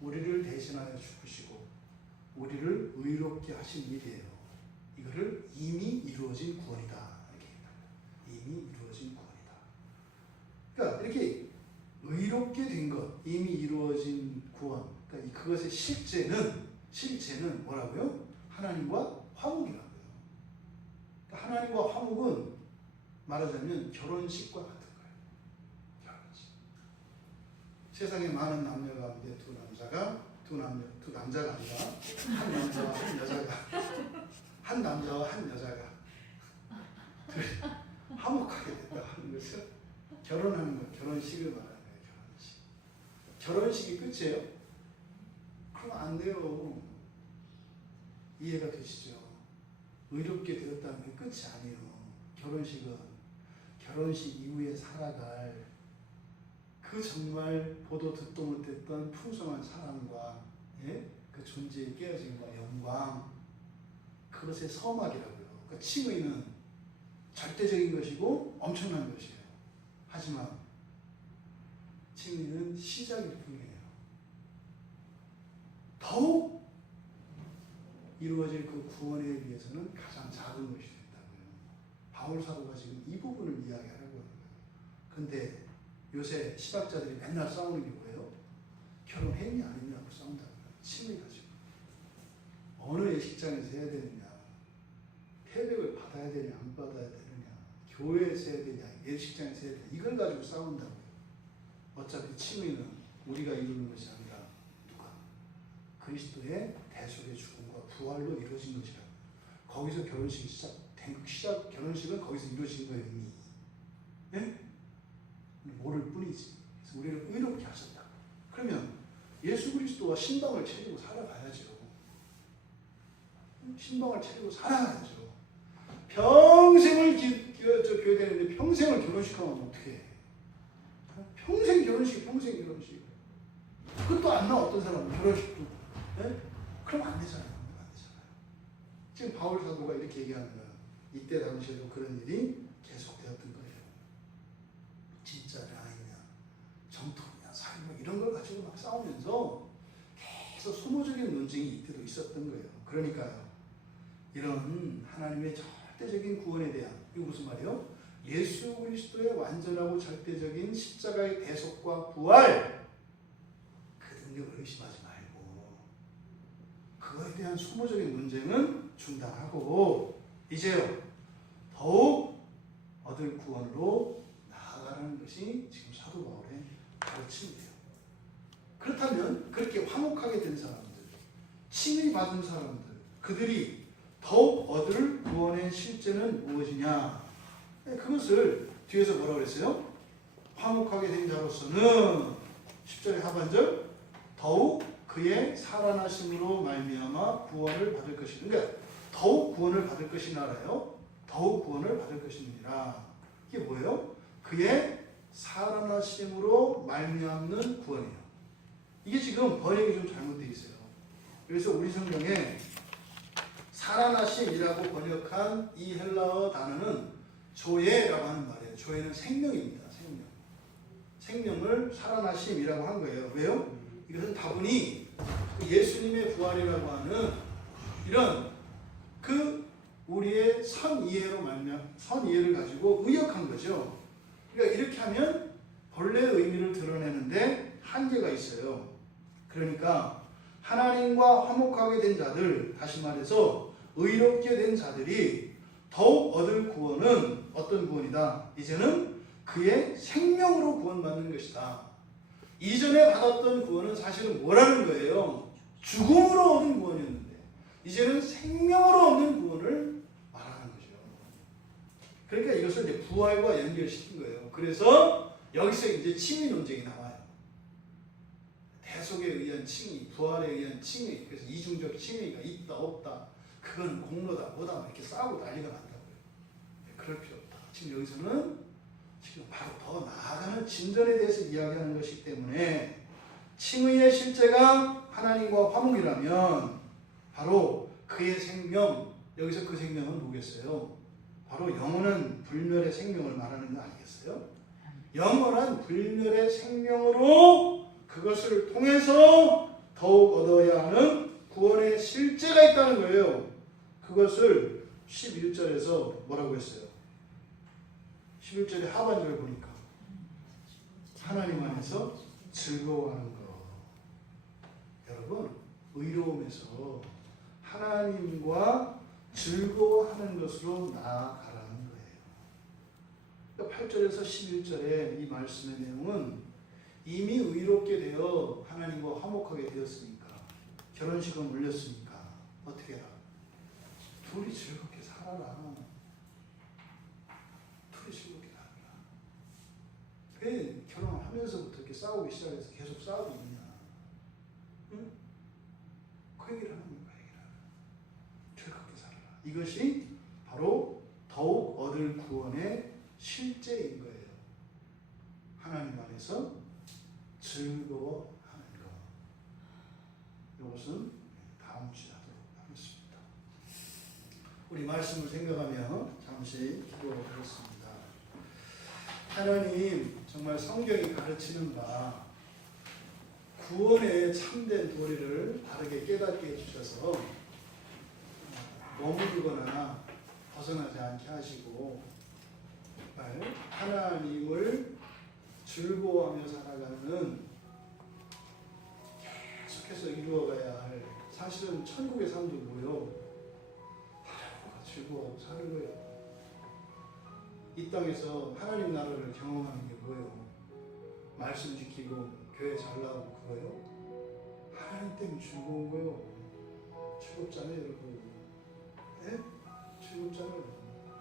우리를 대신하여 죽으시고 우리를 의롭게 하신 일이에요. 이거를 이미 이루어진 구원이다 이렇게 얘기합니다. 이미 이루어진 구원이다. 그러니까 이렇게 의롭게 된 것, 이미 이루어진 구원. 그러니까 그것의 실제는 뭐라고요? 하나님과 화목이라고요. 그러니까 하나님과 화목은 말하자면 결혼식과 같은 거예요. 결혼식. 세상에 많은 남녀 가운데 두 남자가 아니라 한 남자와 한 여자가 화목하게 된다 하는 것은 결혼하는 거, 결혼식을 말하는 거예요. 결혼식이 끝이에요? 그럼 안 돼요. 이해가 되시죠? 의롭게 되었다는 게 끝이 아니에요. 결혼식은 결혼식 이후에 살아갈 그 정말 보도 듣도 못했던 풍성한 사랑과 그 존재의 깨어짐과 영광, 그것의 서막이라고요. 그러니까 칭의는 절대적인 것이고 엄청난 것이에요. 하지만 칭의는 시작일 뿐이에요. 더욱 이루어질 그 구원에 비해서는 가장 작은 것이 된다고요. 바울 사도가 지금 이 부분을 이야기하려고 하는 거예요. 그런데 요새 신학자들이 맨날 싸우는 게 뭐예요? 결혼했냐 안 했냐고 싸운다고요. 칭의 가지고. 어느 예식장에서 해야 되느냐, 태백을 받아야 되냐 안 받아야 되느냐, 교회에서 해야 되냐 예식장에서 해야 되냐, 이걸 가지고 싸운다고요. 어차피 칭의는 우리가 이루는 것이 아니라 누가? 그리스도의 대속의 죽음과 부활로 이루어진 것이라. 거기서 결혼식이 결혼식은 거기서 이루어진 거예요 이미. 예? 모를 뿐이지. 그래서 우리를 의롭게 하셨다. 그러면 예수 그리스도와 신방을 차리고 살아가야죠. 신방을 차리고 살아가야죠. 평생을 교회되는데 평생을 결혼식하면 어떻게 해? 평생 결혼식, 평생 결혼식. 그것도 안 나와. 어떤 사람은 결혼식도. 네? 그럼 안 되잖아요. 안 되잖아요. 지금 바울 사도가 이렇게 얘기하는 거예요. 이때 당시에도 그런 일이 계속되었던 거예요. 진짜냐 아니냐, 정통이냐 사기냐 이런 걸 가지고 막 싸우면서 계속 소모적인 논쟁이 이때도 있었던 거예요. 그러니까요. 이런 하나님의 절대적인 구원에 대한, 이거 무슨 말이에요? 예수 그리스도의 완전하고 절대적인 십자가의 대속과 부활, 그 능력을 의심하지 말고 그거에 대한 소모적인 논쟁은 중단하고 이제요 더욱 얻을 구원으로 나아가라는 것이 지금 사도 바울의 가르침이에요. 그렇다면 그렇게 화목하게 된 사람들, 칭의 받은 사람들, 그들이 더욱 얻을 구원의 실제는 무엇이냐? 그것을 뒤에서 뭐라고 그랬어요? 화목하게 된 자로서는 10절의 하반절 더욱 그의 살아나심으로 말미암아 구원을 받을 것이니, 그러니까 더욱 구원을 받을 것이나 알아요? 더욱 구원을 받을 것이니라. 이게 뭐예요? 그의 살아나심으로 말미암는 구원이에요. 이게 지금 번역이 좀 잘못되어 있어요. 그래서 우리 성경에 살아나심이라고 번역한 이 헬라어 단어는 조예라고 하는 말이에요. 조예는 생명입니다. 생명. 생명을 살아나심이라고 한 거예요. 왜요? 이것은 다분히 예수님의 부활이라고 하는 이런 그 우리의 선이해로 말미암아 선이해를 가지고 의역한 거죠. 그러니까 이렇게 하면 본래의 의미를 드러내는데 한계가 있어요. 그러니까 하나님과 화목하게 된 자들, 다시 말해서 의롭게 된 자들이 더욱 얻을 구원은 어떤 구원이다? 이제는 그의 생명으로 구원받는 것이다. 이전에 받았던 구원은 사실은 뭐라는 거예요? 죽음으로 얻은 구원이었는데 이제는 생명으로 얻는 구원을 말하는 거죠. 그러니까 이것을 이제 부활과 연결시킨 거예요. 그래서 여기서 이제 칭의 논쟁이 나와요. 대속에 의한 칭의, 부활에 의한 칭의, 그래서 이중적 칭의가 있다 없다, 그건 공로다 뭐다 이렇게 싸우고 난리가 난다고요. 그럴 필요 없다. 지금 여기서는 지금 바로 더 나아가는 진전에 대해서 이야기하는 것이기 때문에 칭의의 실제가 하나님과 화목이라면 바로 그의 생명, 여기서 그 생명은 뭐겠어요? 바로 영원한 불멸의 생명을 말하는 거 아니겠어요? 영원한 불멸의 생명으로 그것을 통해서 더욱 얻어야 하는 구원의 실제가 있다는 거예요. 그것을 11절에서 뭐라고 했어요? 11절의 하반절을 보니까 하나님 안에서 즐거워하는 것. 여러분, 의로움에서 하나님과 즐거워하는 것으로 나아가라는 거예요. 그러니까 8절에서 11절의 이 말씀의 내용은 이미 의롭게 되어 하나님과 화목하게 되었으니까, 결혼식은 올렸으니까 어떻게 해라? 둘이 즐겁게 살아라. 둘이 싸우기 시작해서 계속 싸우고 있냐? 응? 그 얘기를 하는 거야. 그 얘기를. 즐겁게 살아라. 이것이 바로 더욱 얻을 구원의 실제인 거예요. 하나님 안에서 즐거워하는 것. 이것은 다음 주에 하도록 하겠습니다. 우리 말씀을 생각하며 잠시 기도하겠습니다. 하나님, 정말 성경이 가르치는 바 구원의 참된 도리를 바르게 깨닫게 해주셔서 머무르거나 벗어나지 않게 하시고 정말 하나님을 즐거워하며 살아가는 계속해서 이루어가야 할, 사실은 천국의 삶도 뭐요? 하나님과 즐거워하고 사는 거예요. 이 땅에서 하나님 나라를 경험하는 게 뭐예요? 말씀 지키고 교회 잘 나오고 그거요? 하나님 때문에 즐거운 거예요. 즐겁잖아요, 여러분. 네? 즐겁잖아요.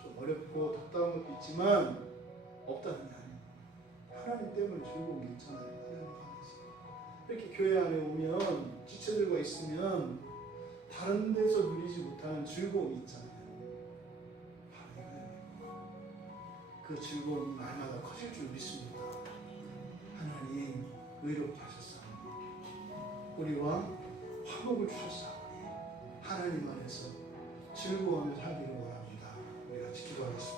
좀 어렵고 답답한 것도 있지만 없다는 게 아니에요. 하나님 때문에 즐거운 게 있잖아요. 하나님 안에서. 이렇게 교회 안에 오면 지체들과 있으면 다른 데서 누리지 못하는 즐거움이 있잖아요. 그 즐거움이 날마다 커질 줄 믿습니다. 하나님 의롭게 하셨사오니 우리와 화목을 주셨사오니 하나님 안에서 즐거워하며 살기를 원합니다. 우리 같이 기도하겠습니다.